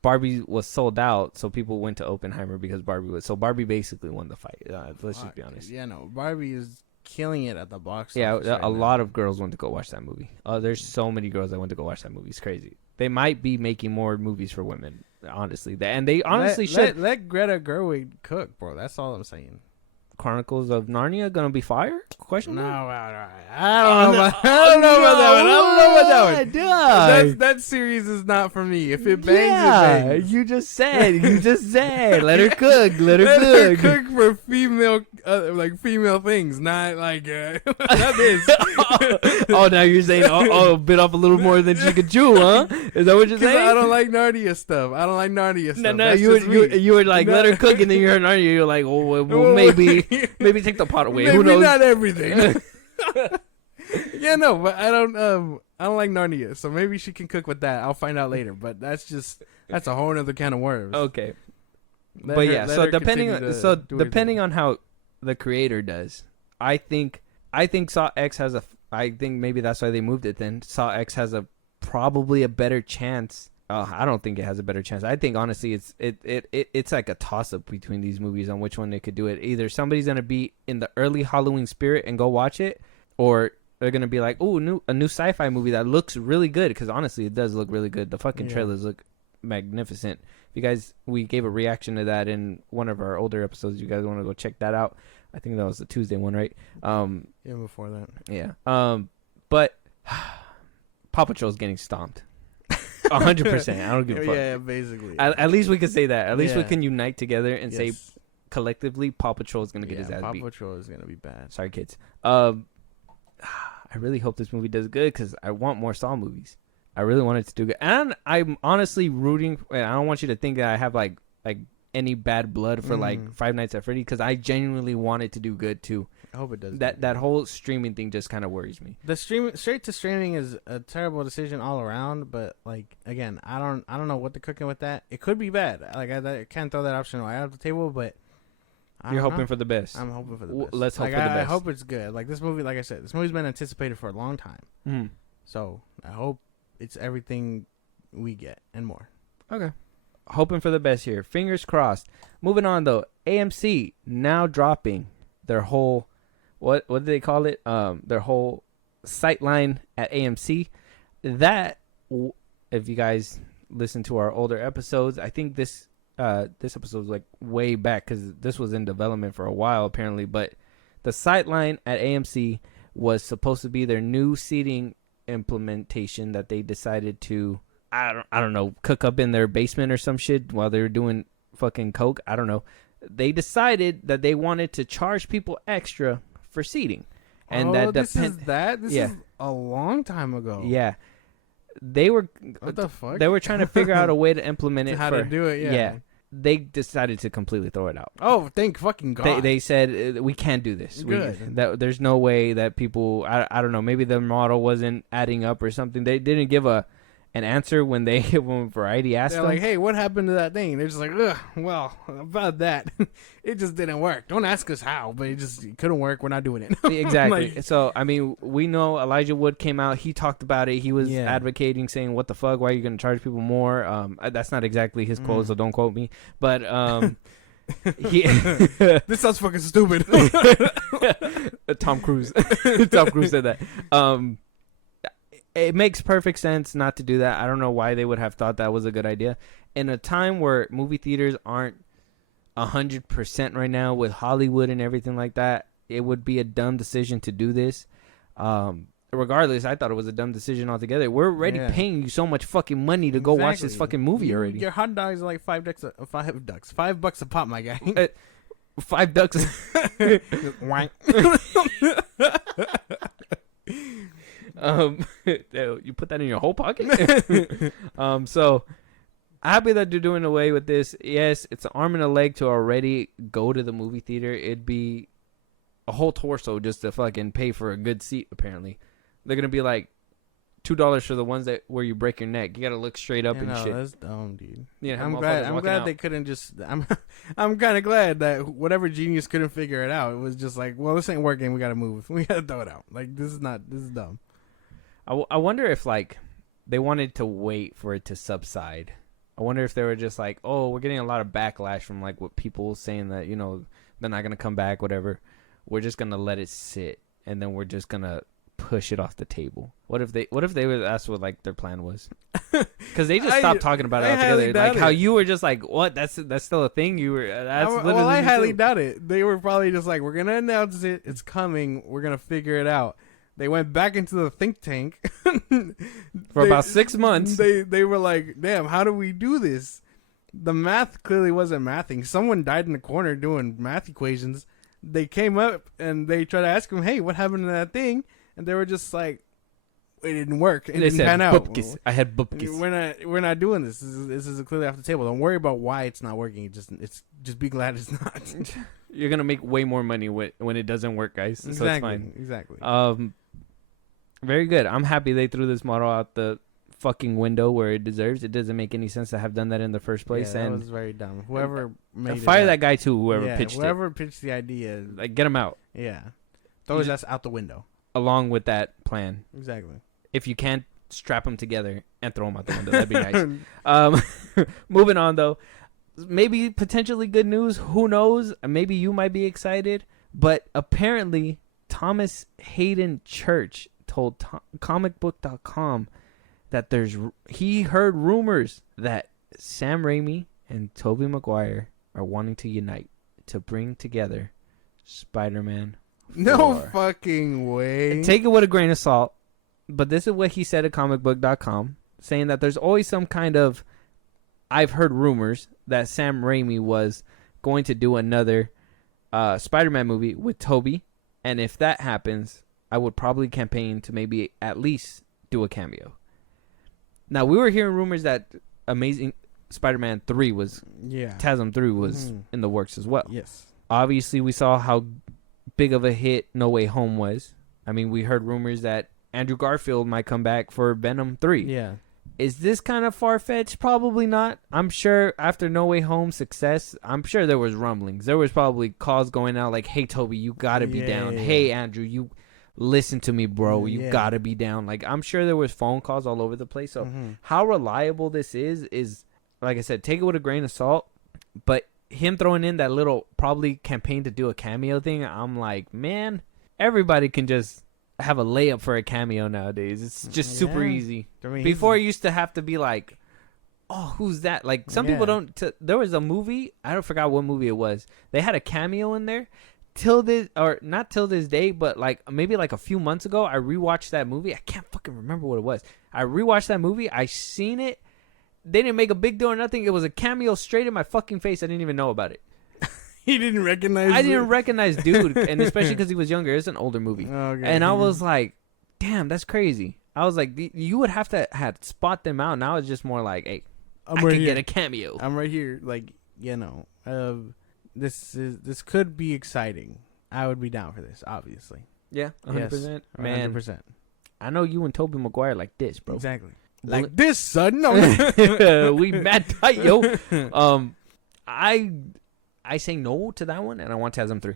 Barbie was sold out, so people went to Oppenheimer because Barbie basically won the fight. Let's just be honest. Yeah, no, Barbie is killing it at the box office. Yeah, right a now. lot of girls went to go watch that movie. There's so many girls that went to go watch that movie. It's crazy. They might be making more movies for women, honestly. And they honestly should. Let Greta Gerwig cook, bro. That's all I'm saying. Chronicles of Narnia gonna be fire? Question No, mark? I don't know about that one. Dude. That series is not for me. If it bangs, it bangs. You just said. Let her cook. Let her her cook for female, female things, not like not this. Oh, now you're saying bit off a little more than she could chew, huh? Is that what you're saying? I don't like Narnia stuff. No, you were like, let her cook, and then you heard Narnia. You're like, well, maybe take the pot away. Maybe who knows? not everything. Yeah, no, but I don't like Narnia, so maybe she can cook with that. I'll find out later, but that's a whole other can of worms. Okay. So depending on how the creator does, I think Saw X has I think maybe that's why they moved it then. Saw X has probably a better chance. I don't think it has a better chance. I think honestly it's like a toss up between these movies on which one they could do it. Either somebody's gonna be in the early Halloween spirit and go watch it, or they're gonna be like, oh, a new sci-fi movie that looks really good, because honestly, it does look really good. The fucking trailers look magnificent. If you guys, we gave a reaction to that in one of our older episodes. You guys want to go check that out? I think that was the Tuesday one, right? Yeah, before that. Yeah. But Paw Patrol's getting stomped. 100%. I don't give a fuck. Yeah, basically. At least we can say that. At least we can unite together and say collectively, Paw Patrol is gonna get his ass beat. Paw Patrol is gonna be bad. Sorry, kids. I really hope this movie does good, because I want more Saw movies. I really want it to do good, and I'm honestly rooting. I don't want you to think that I have like any bad blood for like Five Nights at Freddy, because I genuinely want it to do good too. I hope it does. That whole streaming thing just kind of worries me. The straight to streaming is a terrible decision all around. But like again, I don't know what they're cooking with that. It could be bad. Like I can't throw that option right out of the table, but. You're hoping for the best. I'm hoping for the best. Let's hope for the best. I hope it's good. Like this movie, like I said, this movie's been anticipated for a long time. So I hope it's everything we get and more. Okay. Hoping for the best here. Fingers crossed. Moving on though, AMC now dropping their whole, what do they call it? Their whole sight line at AMC. That, if you guys listen to our older episodes, I think this episode was like way back, because this was in development for a while apparently, but the sightline at AMC was supposed to be their new seating implementation that they decided to I don't know, cook up in their basement or some shit while they were doing fucking coke. I don't know. They decided that they wanted to charge people extra for seating, and this is a long time ago. Yeah. They were what the fuck? They were trying to figure out a way to implement it. How to do it? Yeah. They decided to completely throw it out. Oh, thank fucking God! They said we can't do this. Good. There's no way that people. I don't know. Maybe the model wasn't adding up or something. They didn't give an answer when Variety asked They're them. like, hey, what happened to that thing? They're just like, ugh, well, about that, it just didn't work. Don't ask us how, but it couldn't work. We're not doing it. Exactly. Like, so, I mean, we know Elijah Wood came out. He talked about it. He was advocating, saying, what the fuck? Why are you going to charge people more? That's not exactly his quote, so don't quote me. But this sounds fucking stupid. Tom Cruise. Tom Cruise said that. It makes perfect sense not to do that. I don't know why they would have thought that was a good idea. In a time where movie theaters aren't 100% right now with Hollywood and everything like that, it would be a dumb decision to do this. Regardless, I thought it was a dumb decision altogether. We're already paying you so much fucking money to go watch this fucking movie already. Your hot dogs are like $5 a pop, my guy. $5. You put that in your whole pocket. So happy that they're doing away with this. Yes, it's an arm and a leg to already go to the movie theater. It'd be a whole torso just to fucking pay for a good seat. Apparently, they're gonna be like $2 for the ones where you break your neck. You gotta look straight up and shit. That's dumb, dude. Yeah, I'm glad they couldn't just. I'm kind of glad that whatever genius couldn't figure it out. It was just like, well, this ain't working. We gotta move. We gotta throw it out. Like this is dumb. I wonder if like they wanted to wait for it to subside. I wonder if they were just like, oh, we're getting a lot of backlash from like what people saying that, you know, they're not gonna come back, whatever. We're just gonna let it sit, and then we're just gonna push it off the table. What if they were asked what like their plan was? Because they just stopped talking about it altogether. Like how you were just like, what? That's still a thing. You were. I highly doubt it. They were probably just like, we're gonna announce it. It's coming. We're gonna figure it out. They went back into the think tank for about 6 months. They were like, damn, how do we do this? The math clearly wasn't mathing. Someone died in the corner doing math equations. They came up and they tried to ask him, hey, what happened to that thing? And they were just like, it didn't work. It didn't pan out. I had bupkis. We're not doing this. This is clearly off the table. Don't worry about why it's not working. It's just be glad it's not. You're gonna make way more money when it doesn't work, guys. So it's fine. Exactly. Very good. I'm happy they threw this model out the fucking window where it deserves. It doesn't make any sense to have done that in the first place. Yeah, that was very dumb. Whoever made fire that guy too. Whoever pitched the idea, like get him out. Yeah, throw his ass out the window. Along with that plan. Exactly. If you can't strap them together and throw them out the window, that'd be nice. Moving on though, maybe potentially good news. Who knows? Maybe you might be excited, but apparently Thomas Hayden Church told comicbook.com that he heard rumors that Sam Raimi and Tobey Maguire are wanting to unite to bring together Spider-Man 4. No fucking way. Take it with a grain of salt, but this is what he said at comicbook.com, saying that there's always some kind of, I've heard rumors that Sam Raimi was going to do another Spider-Man movie with Tobey, and if that happens, I would probably campaign to maybe at least do a cameo. Now, we were hearing rumors that Amazing Spider-Man 3 was, TASM 3 was in the works as well. Yes. Obviously, we saw how big of a hit No Way Home was. I mean, we heard rumors that Andrew Garfield might come back for Venom 3. Yeah. Is this kind of far-fetched? Probably not. I'm sure after No Way Home success, I'm sure there was rumblings. There was probably calls going out like, hey, Toby, you got to be down. Yeah. Hey, Andrew, you listen to me, bro. You got to be down. Like, I'm sure there was phone calls all over the place. So how reliable this is, like I said, take it with a grain of salt. But him throwing in that little probably campaign to do a cameo thing, I'm like, man, everybody can just have a layup for a cameo nowadays. It's just super easy. I mean, before it used to have to be like, oh, who's that? Like, some people don't. There was a movie, I don't forgot what movie it was. They had a cameo in there. Not till this day, but like maybe like a few months ago, I rewatched that movie. I can't fucking remember what it was. I rewatched that movie. I seen it. They didn't make a big deal or nothing. It was a cameo straight in my fucking face. I didn't even know about it. He didn't recognize. I didn't recognize dude, and especially because he was younger. It's an older movie, and I was like, "Damn, that's crazy." I was like, "You would have to spot them out." Now it's just more like, "Hey, I can get a cameo." I'm right here, like this could be exciting. I would be down for this, obviously. Yeah, 100%. Man, 100%. I know you and Tobey Maguire like this, bro. Exactly. Like this, son. No. We mad tight, yo. I say no to that one, and I want TASM 3.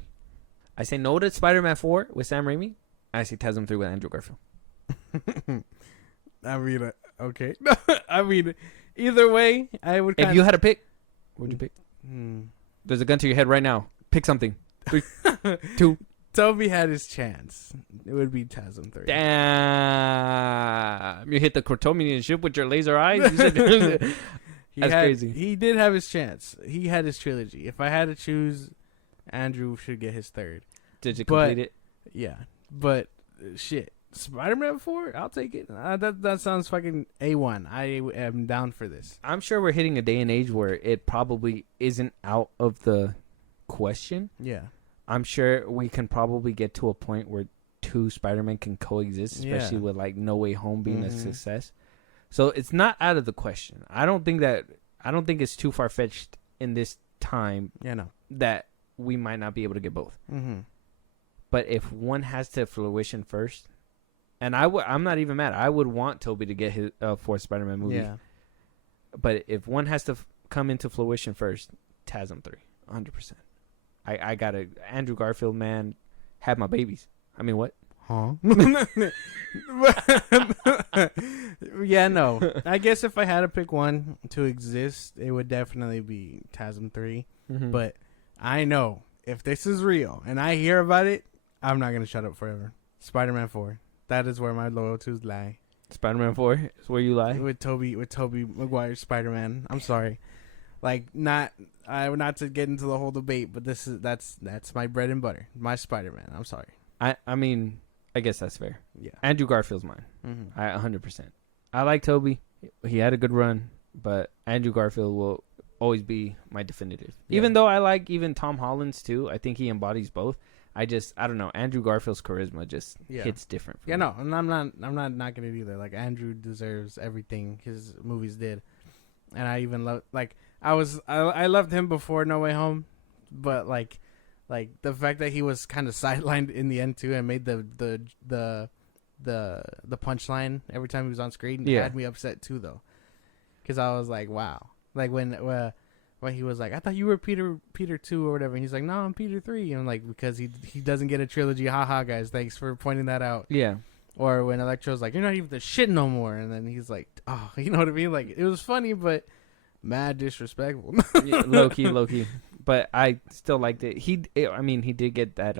I say no to Spider-Man 4 with Sam Raimi. I say TASM 3 with Andrew Garfield. I mean, okay. I mean, either way, I would. If you had to pick, what would you pick? There's a gun to your head right now. Pick something. 3, 2. Toby had his chance. It would be TASM 3. Damn. You hit the Cortomian ship with your laser eyes? That's crazy. He did have his chance. He had his trilogy. If I had to choose, Andrew should get his third. Did you complete it? Yeah. But, shit. Spider-Man 4? I'll take it. That sounds fucking A1. I am down for this. I'm sure we're hitting a day and age where it probably isn't out of the question. Yeah. I'm sure we can probably get to a point where 2 Spider-Man can coexist, especially with like No Way Home being a success. So it's not out of the question. I don't think it's too far-fetched in this time that we might not be able to get both. But if one has to fruition first, and I'm not even mad. I would want Toby to get his 4th Spider-Man movie. Yeah. But if one has to come into fruition first, TASM 3, 100%. I got to Andrew Garfield, man, have my babies. I mean, what? Huh? Yeah, no. I guess if I had to pick one to exist, it would definitely be TASM 3. But I know if this is real and I hear about it, I'm not going to shut up forever. Spider-Man 4. That is where my loyalties lie. Spider-Man 4 is where you lie? With Tobey Maguire's Spider-Man. I'm sorry. Like, not to get into the whole debate, but that's my bread and butter. My Spider-Man. I'm sorry. I mean, I guess that's fair. Yeah. Andrew Garfield's mine. 100%. I like Toby. He had a good run, but Andrew Garfield will always be my definitive. Yeah. Even though I like even Tom Holland's too. I think he embodies both. I don't know. Andrew Garfield's charisma just hits different. For me. No, and I'm not knocking it either. Like, Andrew deserves everything his movies did, and I even love I loved him before No Way Home, but like the fact that he was kind of sidelined in the end too, and made the punchline every time he was on screen had me upset too though, because I was like, wow, like when he was like, I thought you were Peter 2 or whatever, and he's like, no, I'm Peter 3, and I'm like, because he doesn't get a trilogy, haha guys, thanks for pointing that out. Yeah. Or when Electro's like, you're not even the shit no more, and then he's like, oh, you know what I mean? Like, it was funny, but mad disrespectful. Low key. But I still liked it. He did get that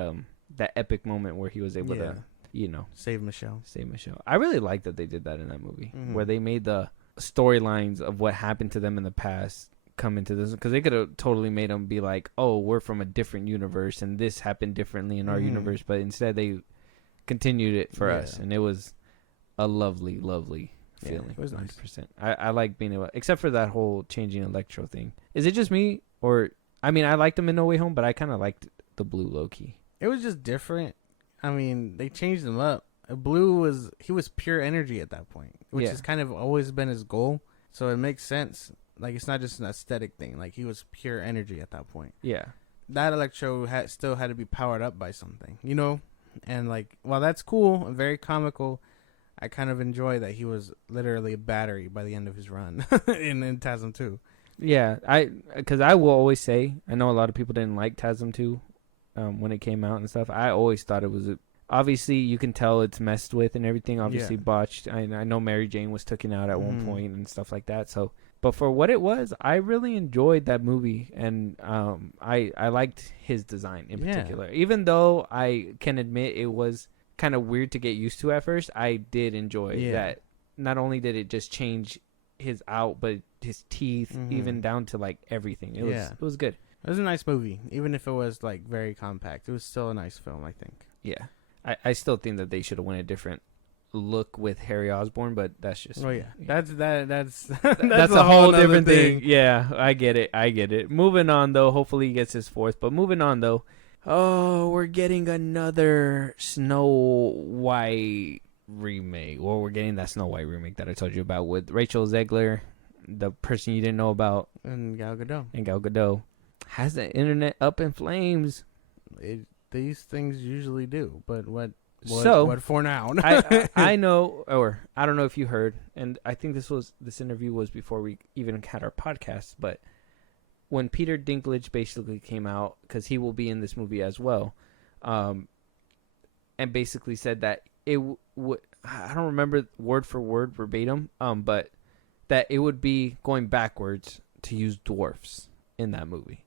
that epic moment where he was able Yeah. to, you know, Save Michelle. save Michelle. I really like that they did that in that movie, Mhm. where they made the storylines of what happened to them in the past come into this, because they could have totally made them be like, oh, we're from a different universe and this happened differently in our Mhm. universe, but instead they continued it for Yeah. us, and it was a lovely feeling. it was nice. 100%. I like being able, except for that whole changing Electro thing. Is it just me, or I mean, I liked him in No Way Home, but I kind of liked the blue low key. It was just different. I mean, they changed him up. Blue was pure energy at that point, which Yeah. has kind of always been his goal. So it makes sense. Like, it's not just an aesthetic thing. Like, he was pure energy at that point. Yeah. That Electro still had to be powered up by something, you know? And, like, while that's cool and very comical, I kind of enjoy that he was literally a battery by the end of his run in TASM 2. Yeah, because I will always say, I know a lot of people didn't like TASM 2 when it came out and stuff. I always thought it was, obviously you can tell it's messed with and everything, obviously Yeah. botched. I know Mary Jane was taken out at one Mhm. point and stuff like that. So, but for what it was, I really enjoyed that movie, and I liked his design in Yeah. particular. Even though I can admit it was kind of weird to get used to at first, I did enjoy that. Not only did it just change his but his teeth, Mhm. even down to like everything. It was good. It was a nice movie, even if it was, like, very compact. It was still a nice film, I think. Yeah, I still think that they should have went a different look with Harry Osborn, but that's just Oh yeah, that's that's a whole different thing. Yeah, I get it. Moving on though, hopefully he gets his fourth. But moving on though, oh, we're getting another Snow White remake. Well, we're getting that Snow White remake that I told you about with Rachel Zegler, the person you didn't know about, And Gal Gadot. and Gal Gadot. Has the internet up in flames. These things usually do, but what So for now? I know, or I don't know if you heard, and I think this interview was before we even had our podcast, but when Peter Dinklage basically came out, because he will be in this movie as well, and basically said that it would, I don't remember word for word verbatim, but that it would be going backwards to use dwarfs in that movie,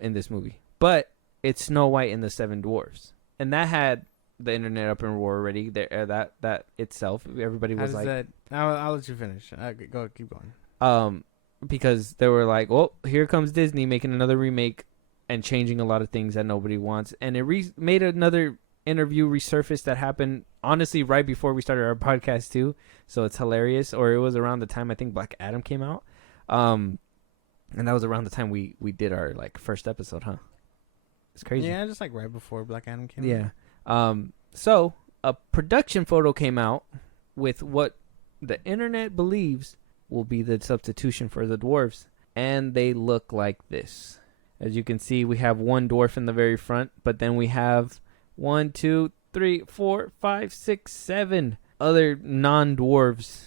in this movie, but it's Snow White and the Seven Dwarfs, and that had the internet up in roar already. There, that itself, everybody was like, that? I'll let you finish. Keep going. Because they were like, well, here comes Disney making another remake and changing a lot of things that nobody wants, and it made another interview resurface that happened honestly right before we started our podcast too. So it's hilarious. Or it was around the time I think Black Adam came out, and that was around the time we did our like first episode, huh? It's crazy. Yeah, just like right before Black Adam came Yeah. out. So a production photo came out with what the internet believes will be the substitution for the dwarves, and they look like this. As you can see, we have one dwarf in the very front, but then we have 1, 2, 3, 4, 5, 6, 7 other non-dwarves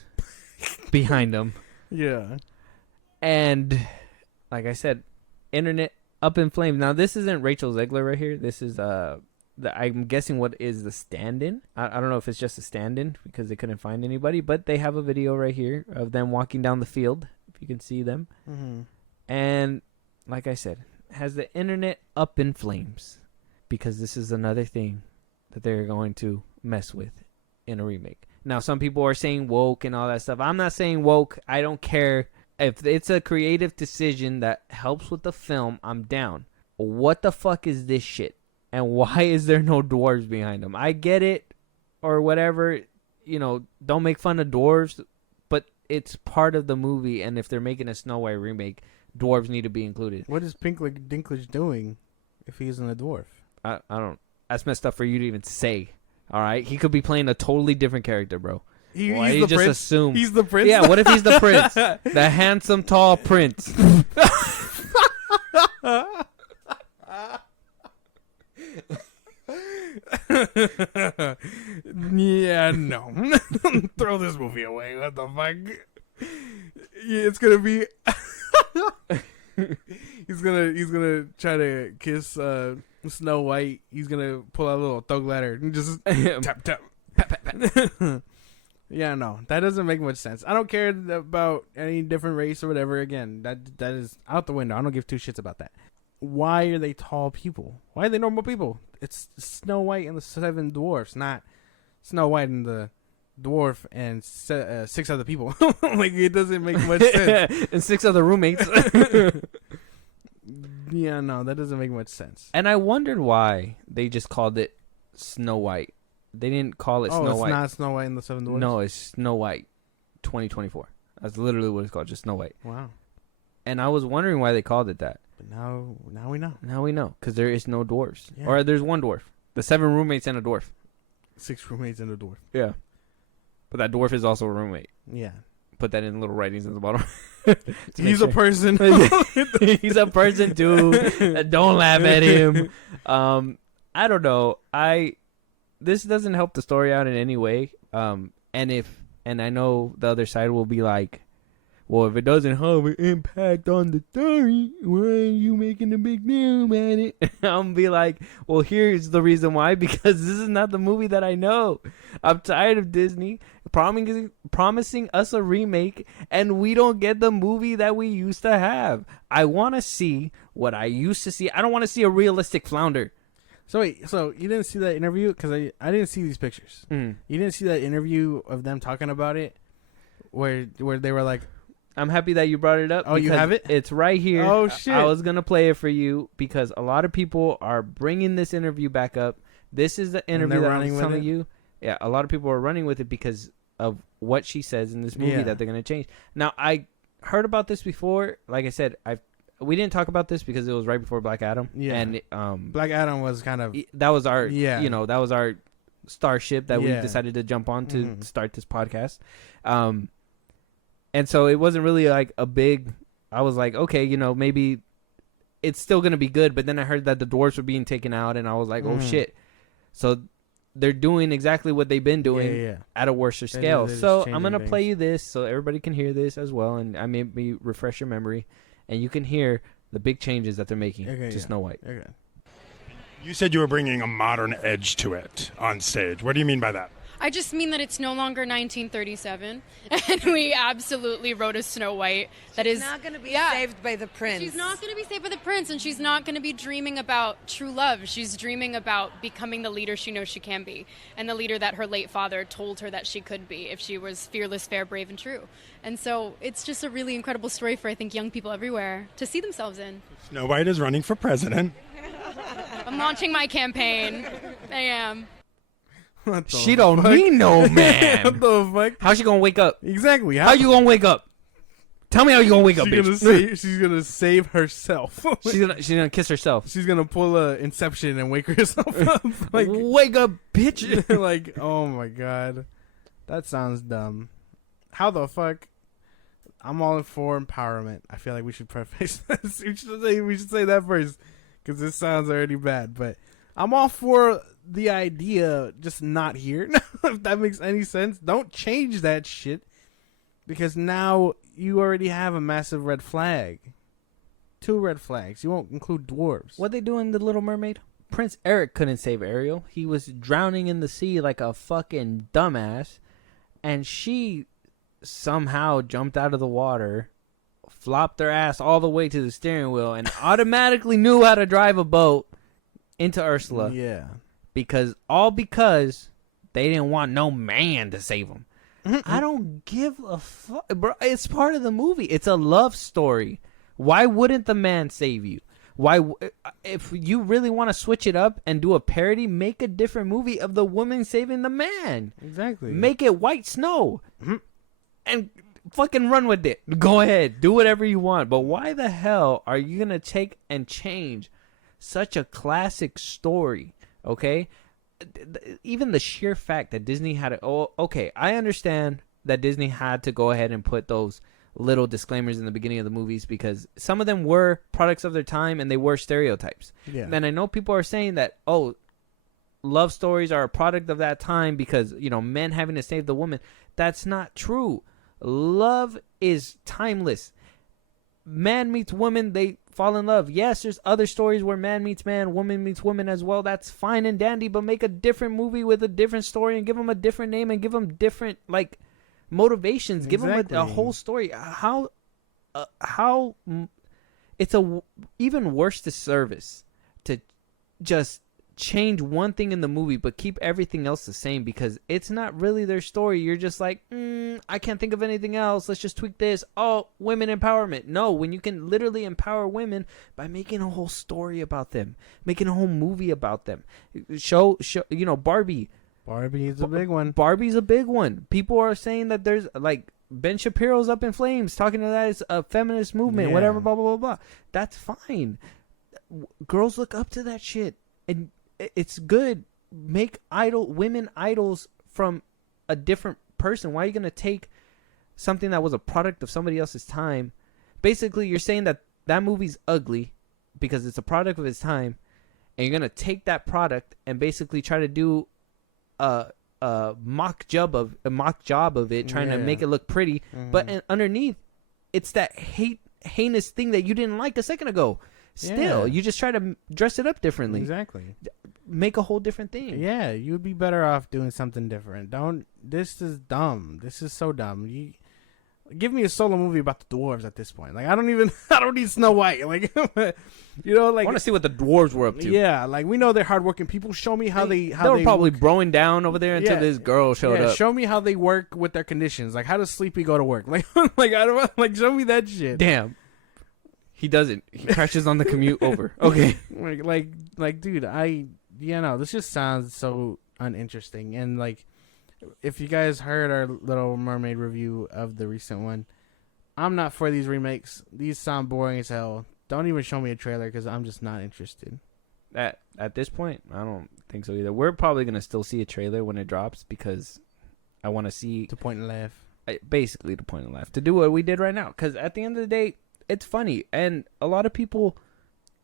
behind them. Yeah. And like I said, internet up in flames. Now this isn't Rachel Zegler right here. This is I'm guessing what is the stand-in. I don't know if it's just a stand-in because they couldn't find anybody, but they have a video right here of them walking down the field, if you can see them. Mm-hmm. And like I said, has the internet up in flames because this is another thing that they're going to mess with in a remake. Now, some people are saying woke and all that stuff. I'm not saying woke. I don't care. If it's a creative decision that helps with the film, I'm down. What the fuck is this shit? And why is there no dwarves behind them? I get it, or whatever. You know, don't make fun of dwarves, but it's part of the movie. And if they're making a Snow White remake, dwarves need to be included. What is Dinklage doing if he isn't a dwarf? I don't. That's messed up for you to even say. All right, he could be playing a totally different character, bro. Why He's you the just prince. assume? He's the prince. Yeah, what if he's the prince, the handsome, tall prince? Yeah, no. Throw this movie away. What the fuck? Yeah, it's gonna be. He's gonna try to kiss Snow White. He's gonna pull out a little thug ladder and just tap tap. Yeah, no, that doesn't make much sense. I don't care about any different race or whatever. Again, that is out the window. I don't give two shits about that. Why are they tall people? Why are they normal people? it's Snow White and the Seven Dwarfs, not Snow White and the dwarf and 6 other people. Like, it doesn't make much sense. And 6 other roommates. Yeah, no, that doesn't make much sense. And I wondered why they just called it Snow White. They didn't call it Snow White. It's not Snow White and the Seven Dwarfs? No, it's Snow White 2024. That's literally what it's called, just Snow White. Wow. And I was wondering why they called it that. But now we know. Now we know, because there is no dwarves. Yeah. Or there's one dwarf. The 7 roommates and a dwarf. 6 roommates and a dwarf. Yeah. But that dwarf is also a roommate. Yeah. Put that in little writings at the bottom. He's a person. He's a person too. Don't laugh at him. I don't know. This doesn't help the story out in any way. And I know the other side will be like, well, if it doesn't have an impact on the story, why are you making a big deal about it? I'm gonna be like, well, here's the reason why, because this is not the movie that I know. I'm tired of Disney promising us a remake, and we don't get the movie that we used to have. I want to see what I used to see. I don't want to see a realistic flounder. So wait, so you didn't see that interview? Because I didn't see these pictures. Mm. You didn't see that interview of them talking about it, where they were like, I'm happy that you brought it up. Oh, you have it? It's right here. Oh, shit. I was going to play it for you because a lot of people are bringing this interview back up. This is the interview that I'm telling you. Yeah, a lot of people are running with it because of what she says in this movie that they're going to change. Now, I heard about this before. Like I said, we didn't talk about this because it was right before Black Adam. Yeah. And Black Adam was kind of... That was our... Yeah. That was our starship that we decided to jump on to start this podcast. And so it wasn't really like a big, I was like, okay, maybe it's still going to be good. But then I heard that the dwarves were being taken out and I was like, oh shit. So they're doing exactly what they've been doing at a worse scale. So I'm going to play you this so everybody can hear this as well. And I maybe refresh your memory and you can hear the big changes that they're making to Snow White. Okay. You said you were bringing a modern edge to it on stage. What do you mean by that? I just mean that it's no longer 1937, and we absolutely wrote a Snow White that is not going to be saved by the prince. She's not going to be saved by the prince, and she's not going to be dreaming about true love. She's dreaming about becoming the leader she knows she can be, and the leader that her late father told her that she could be if she was fearless, fair, brave, and true. And so it's just a really incredible story for, I think, young people everywhere to see themselves in. Snow White is running for president. I'm launching my campaign. I am. She don't need no man. What the fuck? How's she gonna wake up? Exactly. How you gonna wake up? Tell me how you gonna wake up, bitch. She's gonna save herself. she's gonna kiss herself. She's gonna pull a Inception and wake herself up. Like, wake up, bitch. Like, oh my god, that sounds dumb. How the fuck? I'm all for empowerment. I feel like we should preface this. We should say that first because this sounds already bad. But I'm all for the idea, just not here. If that makes any sense, don't change that shit because now you already have a massive red flag. 2 red flags. You won't include dwarves. What they do in The Little Mermaid? Prince Eric couldn't save Ariel. He was drowning in the sea like a fucking dumbass, and she somehow jumped out of the water, flopped her ass all the way to the steering wheel, and automatically knew how to drive a boat into Ursula. Yeah. Because they didn't want no man to save them. I don't give a fuck, bro. It's part of the movie. It's a love story. Why wouldn't the man save you? Why, if you really want to switch it up and do a parody, make a different movie of the woman saving the man. Exactly. Make it White Snow, and fucking run with it. Go ahead, do whatever you want. But why the hell are you gonna take and change such a classic story? Okay, even the sheer fact that Disney had I understand that Disney had to go ahead and put those little disclaimers in the beginning of the movies because some of them were products of their time and they were stereotypes. Yeah. And I know people are saying that, love stories are a product of that time because, men having to save the woman. That's not true. Love is timeless. Man meets woman, they fall in love. Yes, there's other stories where man meets man, woman meets woman as well. That's fine and dandy, but make a different movie with a different story and give them a different name and give them different motivations. Exactly. Give them a whole story. How it's a even worse disservice to just change one thing in the movie but keep everything else the same, because it's not really their story. You're just like, I can't think of anything else, let's just tweak this. Oh, women empowerment. No, when you can literally empower women by making a whole story about them, making a whole movie about them. Show Barbie Barbie's a big one. Barbie's a big one. People are saying that there's like Ben Shapiro's up in flames talking to that it's a feminist movement, whatever, blah blah blah blah. That's fine. Girls look up to that shit, and it's good. Make women idols from a different person. Why are you gonna take something that was a product of somebody else's time? Basically, you're saying that movie's ugly because it's a product of its time, and you're gonna take that product and basically try to do a mock job of it, trying to make it look pretty, but underneath, it's that heinous thing that you didn't like a second ago. Still, you just try to dress it up differently. Exactly. Make a whole different thing. Yeah, you would be better off doing something different. This is dumb. This is so dumb. Give me a solo movie about the dwarves at this point. Like, I don't need Snow White. Like, like I want to see what the dwarves were up to. Yeah, like, we know they're hardworking people. Show me how they were probably broing down over there until this girl showed up. Show me how they work with their conditions. Like, how does Sleepy go to work? Like, show me that shit. Damn. He doesn't. He crashes on the commute over. Okay. Like, dude, this just sounds so uninteresting. And like, if you guys heard our Little Mermaid review of the recent one, I'm not for these remakes. These sound boring as hell. Don't even show me a trailer because I'm just not interested. At this point, I don't think so either. We're probably gonna still see a trailer when it drops because I want to see to point and laugh. Basically, to point and laugh, to do what we did right now. Because at the end of the day, it's funny, and a lot of people,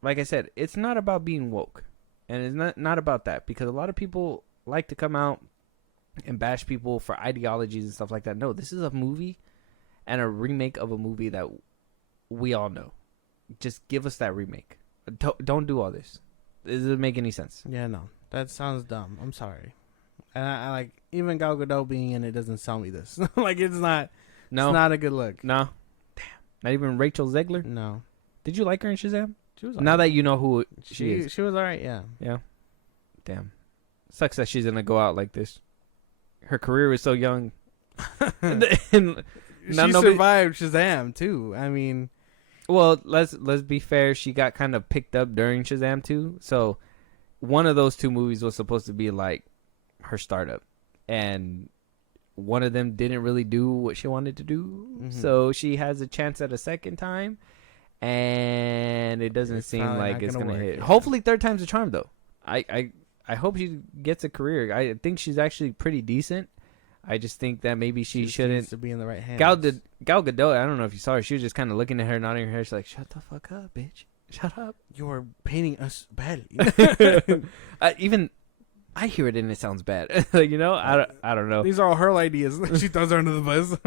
like I said, it's not about being woke, and it's not about that, because a lot of people like to come out and bash people for ideologies and stuff like that. No, this is a movie and a remake of a movie that we all know. Just give us that remake. Don't do all this. It doesn't make any sense. Yeah, no, that sounds dumb. I'm sorry. And I like, even Gal Gadot being in it doesn't sell me this. Like, it's not a good look. No. Damn. Not even Rachel Zegler? No. Did you like her in Shazam? She was now that you know who she is. She was alright, yeah. Yeah. Damn. Sucks that she's gonna go out like this. Her career was so young. And she survived Shazam too. I mean, well, let's be fair. She got kind of picked up during Shazam 2. So one of those two movies was supposed to be like her startup, and one of them didn't really do what she wanted to do. So she has a chance at a second time, and it doesn't seem like it's gonna hit. Yeah. Hopefully, third time's a charm, though. I hope she gets a career. I think she's actually pretty decent. I just think that maybe she shouldn't needs to be in the right hands. Gal Gadot, I don't know if you saw her. She was just kind of looking at her, nodding her head. She's like, "Shut the fuck up, bitch! Shut up! You're painting us badly." Even I hear it and it sounds bad. I don't know. These are all her ideas. She throws her under the bus.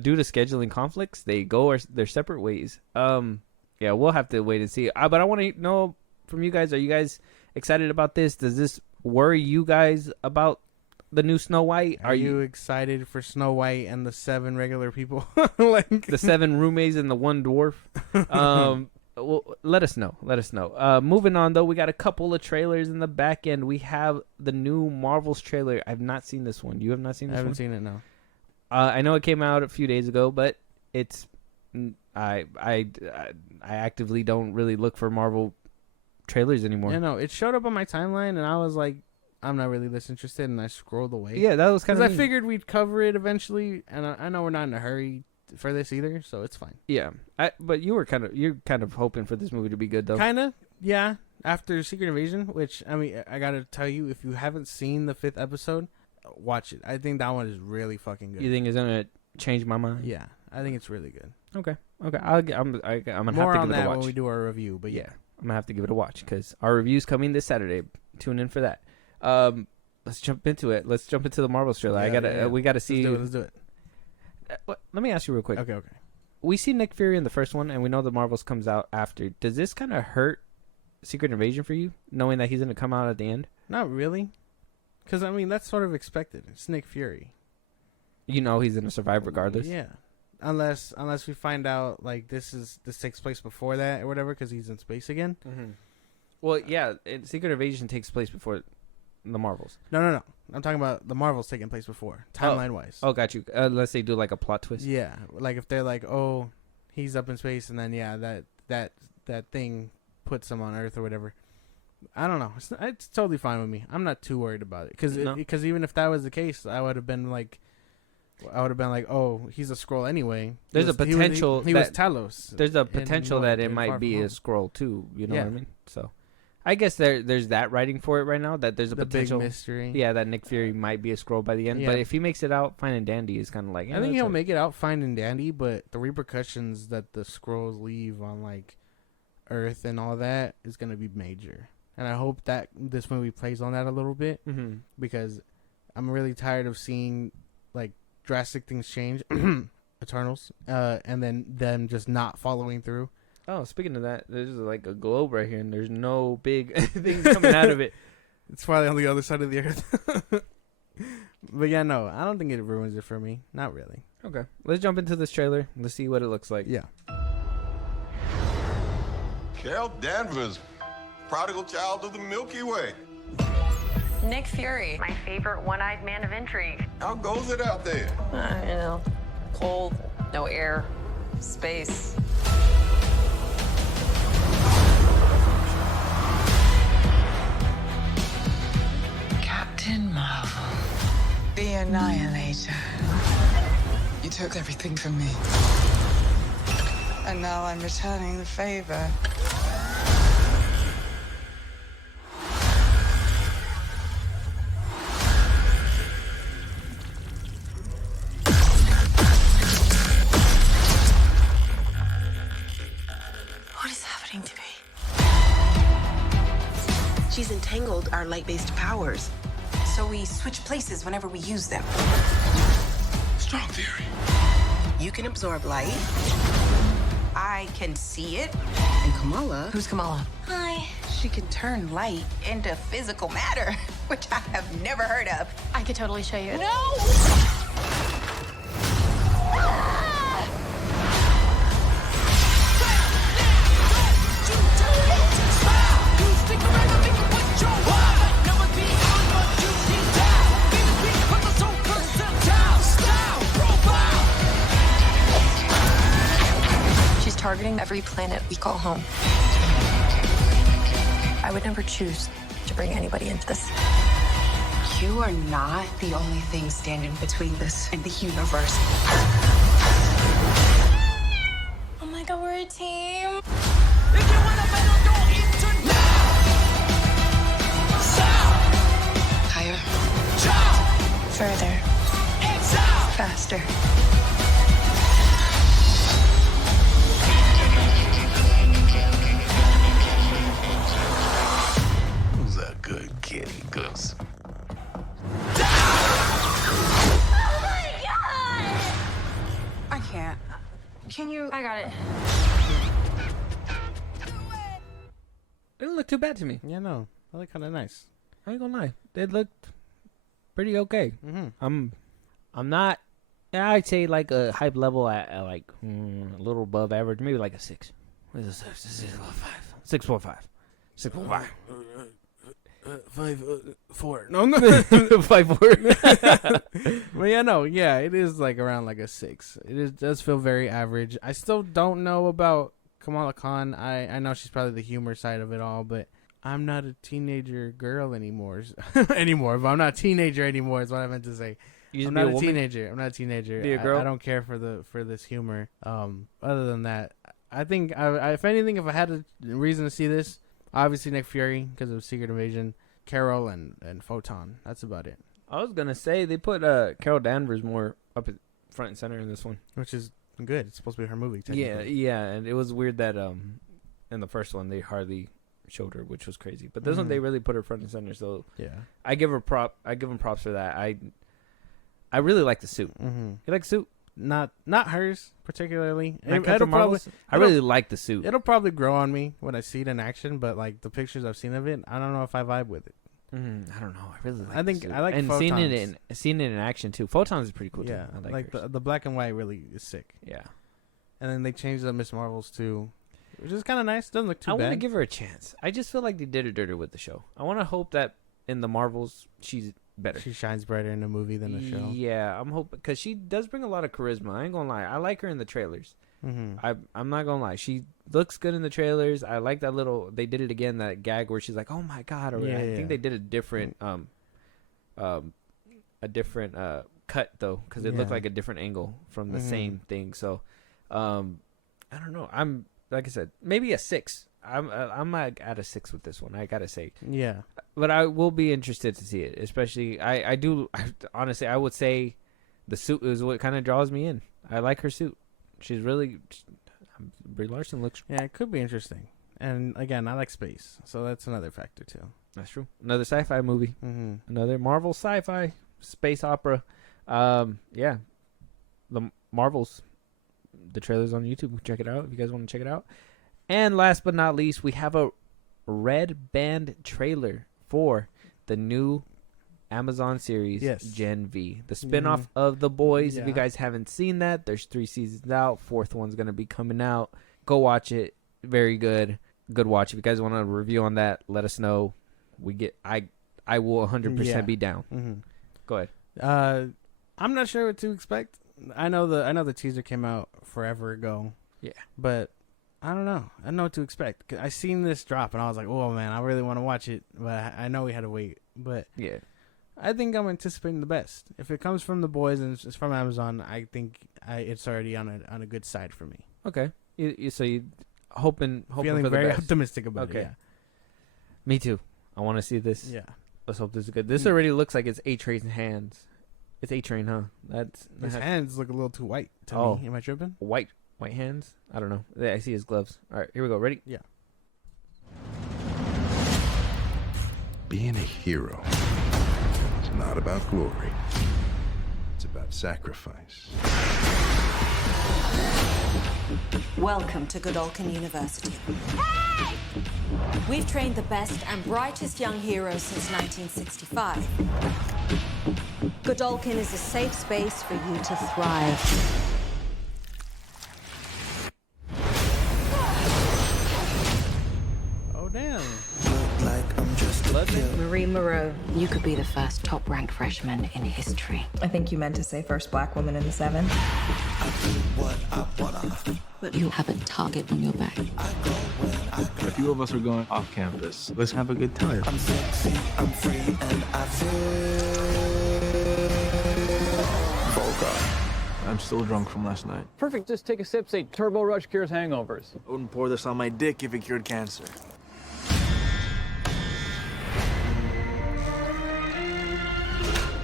Due to scheduling conflicts, they go their separate ways. Yeah, we'll have to wait and see. But I want to know from you guys: are you guys excited about this? Does this worry you guys about the new Snow White? Are you excited for Snow White and the 7 regular people? Like the 7 roommates and the 1 dwarf? Well, let us know. Moving on, though, we got a couple of trailers in the back end. We have the new Marvel's trailer. I've not seen this one. You have not seen this one? I haven't seen it, no. I know it came out a few days ago, but it's I actively don't really look for Marvel trailers anymore. Yeah, no, it showed up on my timeline, and I was like, I'm not really this interested, and I scrolled away. Yeah, that was kind of. Because I figured we'd cover it eventually, and I know we're not in a hurry for this either, so it's fine. Yeah, but you're kind of hoping for this movie to be good, though. Kind of, yeah. After Secret Invasion, which I mean, I gotta tell you, if you haven't seen the 5th episode, watch it. I think that one is really fucking good. You think it's gonna change my mind? Yeah, I think it's really good. Okay. I'm gonna have to give it a watch. More on that when we do our review, but yeah, I'm gonna have to give it a watch because our review's coming this Saturday. Tune in for that. Let's jump into it. Let's jump into the Marvel's trailer. We gotta see. Let's do it. Let me ask you real quick. Okay. We see Nick Fury in the first one, and we know the Marvels comes out after. Does this kind of hurt Secret Invasion for you, knowing that he's gonna come out at the end? Not really, because I mean that's sort of expected. It's Nick Fury. You know he's gonna survive regardless. Yeah, unless we find out like this takes place before that or whatever, because he's in space again. Mm-hmm. Well, yeah, Secret Invasion takes place before the Marvels. No. I'm talking about the Marvels taking place before, timeline-wise. Oh, got you. Unless they do like a plot twist. Yeah, like if they're like, oh, he's up in space, and then that thing puts him on Earth or whatever. I don't know. It's totally fine with me. I'm not too worried about it because even if that was the case, I would have been like, oh, he's a Skrull anyway. There's a potential he was Talos. There's a potential that it might be a Skrull too. You know what I mean? So, I guess there's that writing for it right now. That there's a potential big mystery. Yeah, that Nick Fury might be a Skrull by the end. Yeah. But if he makes it out fine and dandy, it's kind of like I think he'll make it out fine and dandy. But the repercussions that the Skrulls leave on like Earth and all that is gonna be major. And I hope that this movie plays on that a little bit because I'm really tired of seeing like drastic things change, Eternals, and then them just not following through. Oh, speaking of that, there's like a globe right here, and there's no big things coming out of it. It's probably on the other side of the Earth. But yeah, no, I don't think it ruins it for me. Not really. Okay, let's jump into this trailer. Let's see what it looks like. Yeah. Carol Danvers, prodigal child of the Milky Way. Nick Fury, my favorite one-eyed man of intrigue. How goes it out there? You know, cold, no air, space. Captain Marvel, the Annihilator. You took everything from me. And now I'm returning the favor. What is happening to me? She's entangled our light-based powers. So we switch places whenever we use them. Strong theory. You can absorb light. I can see it. And Kamala... Who's Kamala? Hi. She can turn light into physical matter, which I have never heard of. I could totally show you. No! She's targeting every planet we call home. I would never choose to bring anybody into this. You are not the only thing standing between this and the universe. Oh my god, we're a team. Higher. Further. Faster. Who's a good kitty goose? I can't. Can you? I got it. It didn't look too bad to me. Yeah, no. I look kind of nice. I ain't gonna lie. They looked pretty okay. I'm not. I'd say like a hype level at like a little above average, maybe like a 6. What is a 6? 6.5. 6.5. 5.4. No. 5.4. But yeah, no, yeah, it is like around like a 6. Does feel very average. I still don't know about Kamala Khan. I know she's probably the humor side of it all, but I'm not a teenager girl anymore. But I'm not a teenager anymore is what I meant to say. I'm not a teenager. I'm not a teenager. Be a girl? I don't care for this humor. Other than that, I think if anything, if I had a reason to see this, obviously Nick Fury because of Secret Invasion, Carol and Photon. That's about it. I was gonna say they put Carol Danvers more up at front and center in this one, Which is good. It's supposed to be her movie. Yeah, and it was weird that in the first one they hardly showed her, which was crazy. But this one they really put her front and center. So yeah, I give them props for that. I really like the suit. You like the suit? Not hers particularly. I really like the suit. It'll probably grow on me when I see it in action, but like the pictures I've seen of it, I don't know if I vibe with it. I don't know. I really like. I think the suit. I like and Photons. seeing it in action too. Photons is pretty cool. Yeah, too. I like hers. the black and white really is sick. Yeah. And then they changed up Miss Marvel's too. which is kind of nice. Doesn't look too I bad. want to give her a chance. I just feel like they did her dirty with the show. I want to hope that in the Marvels she's better. She shines brighter in the movie than the show. Yeah, I'm hoping because she does bring a lot of charisma. I ain't gonna lie. I like her in the trailers. Mm-hmm. I'm not gonna lie. She looks good in the trailers. I like that little. They did it again. That gag where she's like, "Oh my god!" Or I think they did a different cut though, because it looked like a different angle from the same thing. So, I don't know. I'm like I said, maybe a 6. I'm at a 6 with this one. I gotta say. Yeah. But I will be interested to see it, especially honestly, I would say the suit is what kind of draws me in. I like her suit. She's really Brie Larson looks. Yeah, it could be interesting. And again, I like space, so that's another factor too. That's true. Another sci-fi movie. Mm-hmm. Another Marvel sci-fi space opera. Yeah, the Marvels. The trailer's on YouTube. Check it out if you guys want to check it out. And last but not least, we have a red band trailer for the new Amazon series, Gen V, the spinoff of The Boys. If you guys haven't seen that, there's 3 seasons out. 4th one's gonna be coming out. Go watch it. Very good. Good watch. If you guys want a review on that, let us know. I will 100% be down. Mm-hmm. Go ahead. I'm not sure what to expect. I know the teaser came out forever ago. Yeah, but I don't know. I don't know what to expect. I seen this drop and I was like, "Oh man, I really want to watch it," but I know we had to wait. But yeah, I think I'm anticipating the best. If it comes from The Boys and it's from Amazon, I think it's already on a good side for me. Okay, so you hoping feeling for the very best. optimistic about it. Yeah. Me too. I want to see this. Yeah. Let's hope this is good. This already looks like it's A-Train's hands. It's A-Train, huh? His hands look a little too white to me. Am I tripping? White hands? I don't know. Yeah, I see his gloves. All right, here we go. Ready? Yeah. Being a hero is not about glory. It's about sacrifice. Welcome to Godolphin University. Hey! We've trained the best and brightest young heroes since 1965. Godolphin is a safe space for you to thrive. Oh, damn. Marie Moreau, you could be the first top-ranked freshman in history. I think you meant to say first black woman in the 7. But you have a target on your back. A few of us are going off campus. Let's have a good time. I'm sexy, I'm free, and I feel I'm still drunk from last night. Perfect, just take a sip, say Turbo Rush cures hangovers. I wouldn't pour this on my dick if it cured cancer.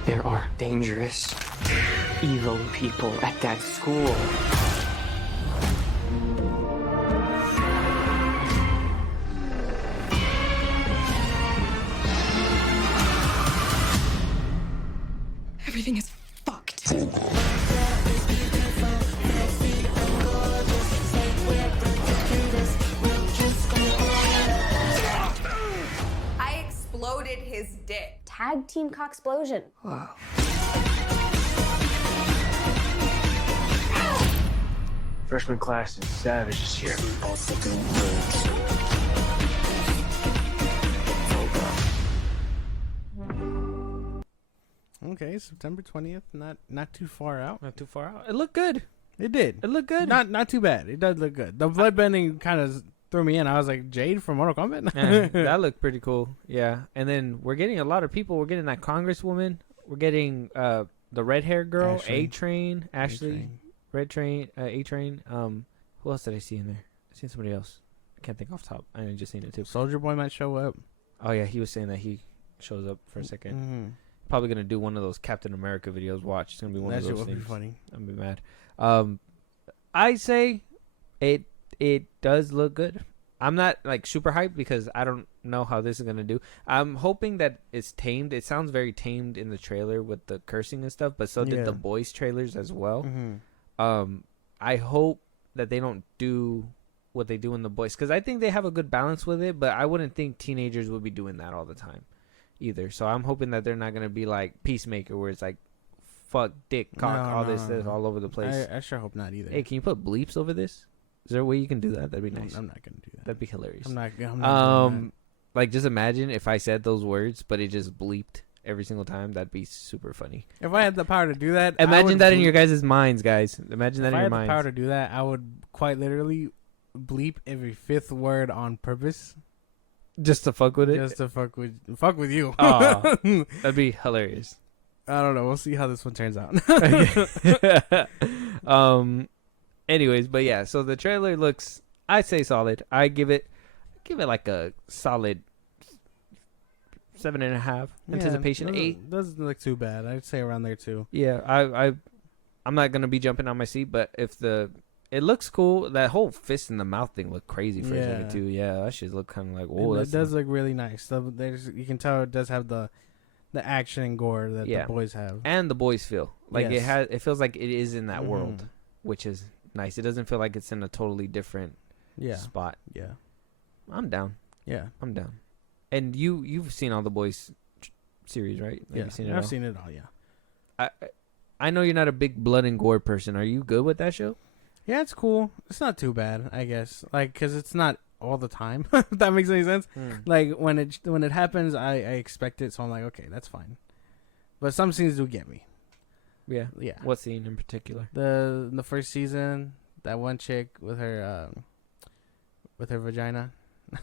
There are dangerous, evil people at that school. Everything is fucked. I exploded his dick. Tag team cocksplosion. Wow. Freshman class is savage this year. Okay, September 20th, not too far out. Not too far out. It looked good. It did. It looked good. Not too bad. It does look good. The bloodbending kind of threw me in. I was like, Jade from Mortal Kombat? Yeah, that looked pretty cool. Yeah. And then we're getting a lot of people. We're getting that congresswoman. We're getting the red-haired girl, A-Train, Ashley. Red Train, A-Train. Who else did I see in there? I seen somebody else. I can't think off top. I just seen it too. Soldier Boy might show up. Oh, yeah. He was saying that he shows up for a second. Mm-hmm. Probably going to do one of those Captain America videos. Watch. It's going to be one of those things. That would be funny. I'm going to be mad. I say it does look good. I'm not like super hyped because I don't know how this is going to do. I'm hoping that it's tamed. It sounds very tamed in the trailer with the cursing and stuff, but so did the Boys trailers as well. Mm-hmm. I hope that they don't do what they do in the Boys because I think they have a good balance with it, but I wouldn't think teenagers would be doing that all the time either. So I'm hoping that they're not going to be like Peacemaker where it's like fuck, dick, cock, all this all over the place. I sure hope not either. Hey, can you put bleeps over this? Is there a way you can do that? That'd be nice. I'm not gonna do that. That'd be hilarious. I'm not doing that. Like just imagine if I said those words, but it just bleeped every single time. That'd be super funny. If I had the power to do that, imagine that in your guys' minds, guys. Imagine that in your minds. If I had the power to do that, I would quite literally bleep every fifth word on purpose, just to fuck with it. Just to fuck with you. That'd be hilarious. I don't know. We'll see how this one turns out. Anyways, but yeah. So the trailer looks, I'd say, solid. I give it like a solid 7.5. Anticipation 8 doesn't look too bad. I'd say around there too. Yeah, I'm not gonna be jumping on my seat, but if it looks cool. That whole fist in the mouth thing looked crazy for a second too. Yeah, that shit look kind of like it does look really nice. You can tell it does have the action and gore that the boys have, and the boys feel like it feels like it is in that world, which is nice. It doesn't feel like it's in a totally different spot. Yeah, I'm down. Yeah, I'm down. And you've seen all the boys series, right? Yeah, I've seen it all. Yeah, I know you're not a big blood and gore person. Are you good with that show? Yeah, it's cool. It's not too bad, I guess. Like, because it's not all the time. If that makes any sense. Like when it happens, I expect it, so I'm like, okay, that's fine. But some scenes do get me. Yeah. Yeah. What scene in particular? The first season, that one chick with her vagina,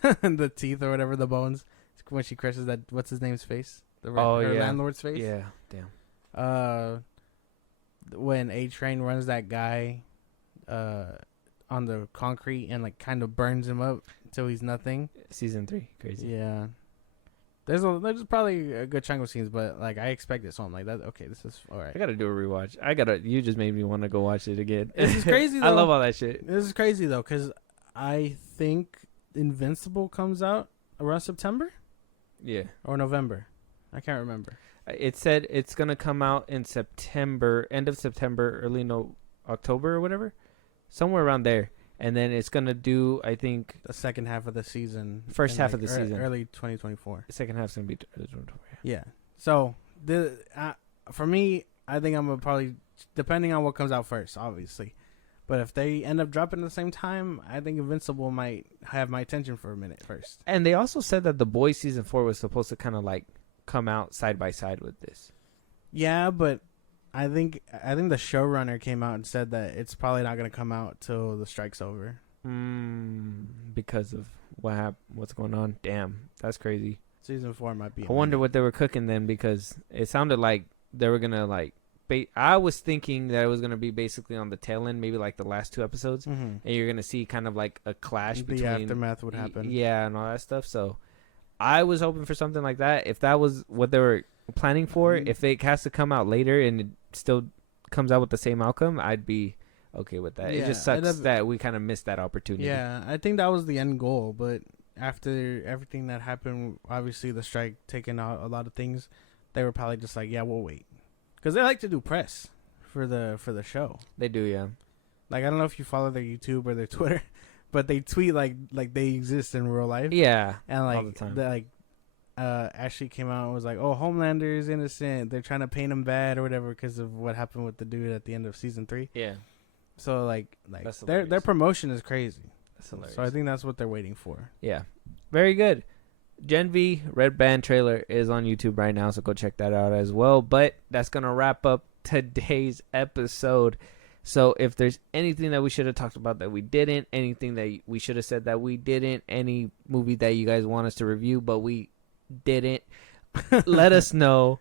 the teeth or whatever, the bones, when she crushes that what's his name's face, her landlord's face. Yeah. Damn. When A-Train runs that guy on the concrete and like kind of burns him up until he's nothing. Season 3, crazy. Yeah, there's probably a good chunk of scenes, but like I expect it, so I'm like, that okay, this is all right. I gotta do a rewatch. You just made me want to go watch it again. This is crazy though. I love all that shit. This is crazy though, because I think Invincible comes out around September. Yeah, or November. I can't remember. It said it's gonna come out in September, end of September, early October or whatever. Somewhere around there. And then it's going to do, I think... the second half of the season. First half of the season. Early 2024. The second half's going to be early 2024. Yeah. So, for me, I think I'm going to probably... depending on what comes out first, obviously. But if they end up dropping at the same time, I think Invincible might have my attention for a minute first. And they also said that The Boys Season 4 was supposed to kind of like come out side by side with this. Yeah, but... I think the showrunner came out and said that it's probably not going to come out till the strike's over. Because of what's going on. Damn, that's crazy. Season 4 might be. I wonder what they were cooking then, because it sounded like they were going to like... I was thinking that it was going to be basically on the tail end, maybe like the last 2 episodes. And you're going to see kind of like a clash between... the aftermath would happen. Yeah, and all that stuff. So I was hoping for something like that. If that was what they were planning for, if it has to come out later and it still comes out with the same outcome, I'd be okay with that. It just sucks that we kind of missed that opportunity. Yeah, I think that was the end goal, but after everything that happened, obviously the strike taking out a lot of things, they were probably just like, yeah, we'll wait, because they like to do press for the show. They do, yeah. Like, I don't know if you follow their YouTube or their Twitter, but they tweet like they exist in real life. Yeah, and like all the time. Ashley came out and was like, "Oh, Homelander is innocent. They're trying to paint him bad or whatever because of what happened with the dude at the end of season 3." Yeah. So like their promotion is crazy. That's hilarious. So I think that's what they're waiting for. Yeah, very good. Gen V Red Band trailer is on YouTube right now, so go check that out as well. But that's gonna wrap up today's episode. So if there's anything that we should have talked about that we didn't, anything that we should have said that we didn't, any movie that you guys want us to review but we didn't, let us know.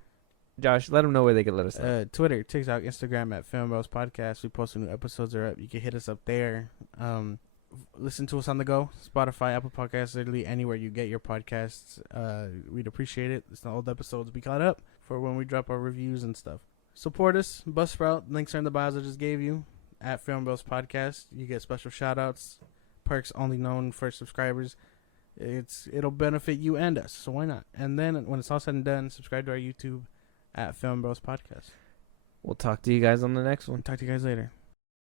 Josh, let them know where they can let us know. Twitter, TikTok, Instagram at Film Bros Podcast. We post when new episodes are up. You can hit us up there. Listen to us on the go. Spotify, Apple Podcasts, literally anywhere you get your podcasts. We'd appreciate it. It's the old episodes be caught up for when we drop our reviews and stuff. Support us. Buzzsprout. Links are in the bios I just gave you. At Film Bros Podcast. You get special shout outs. Perks only known for subscribers. It'll benefit you and us, so why not? And then when it's all said and done, subscribe to our YouTube at Film Bros Podcast. We'll talk to you guys on the next one. Talk to you guys later.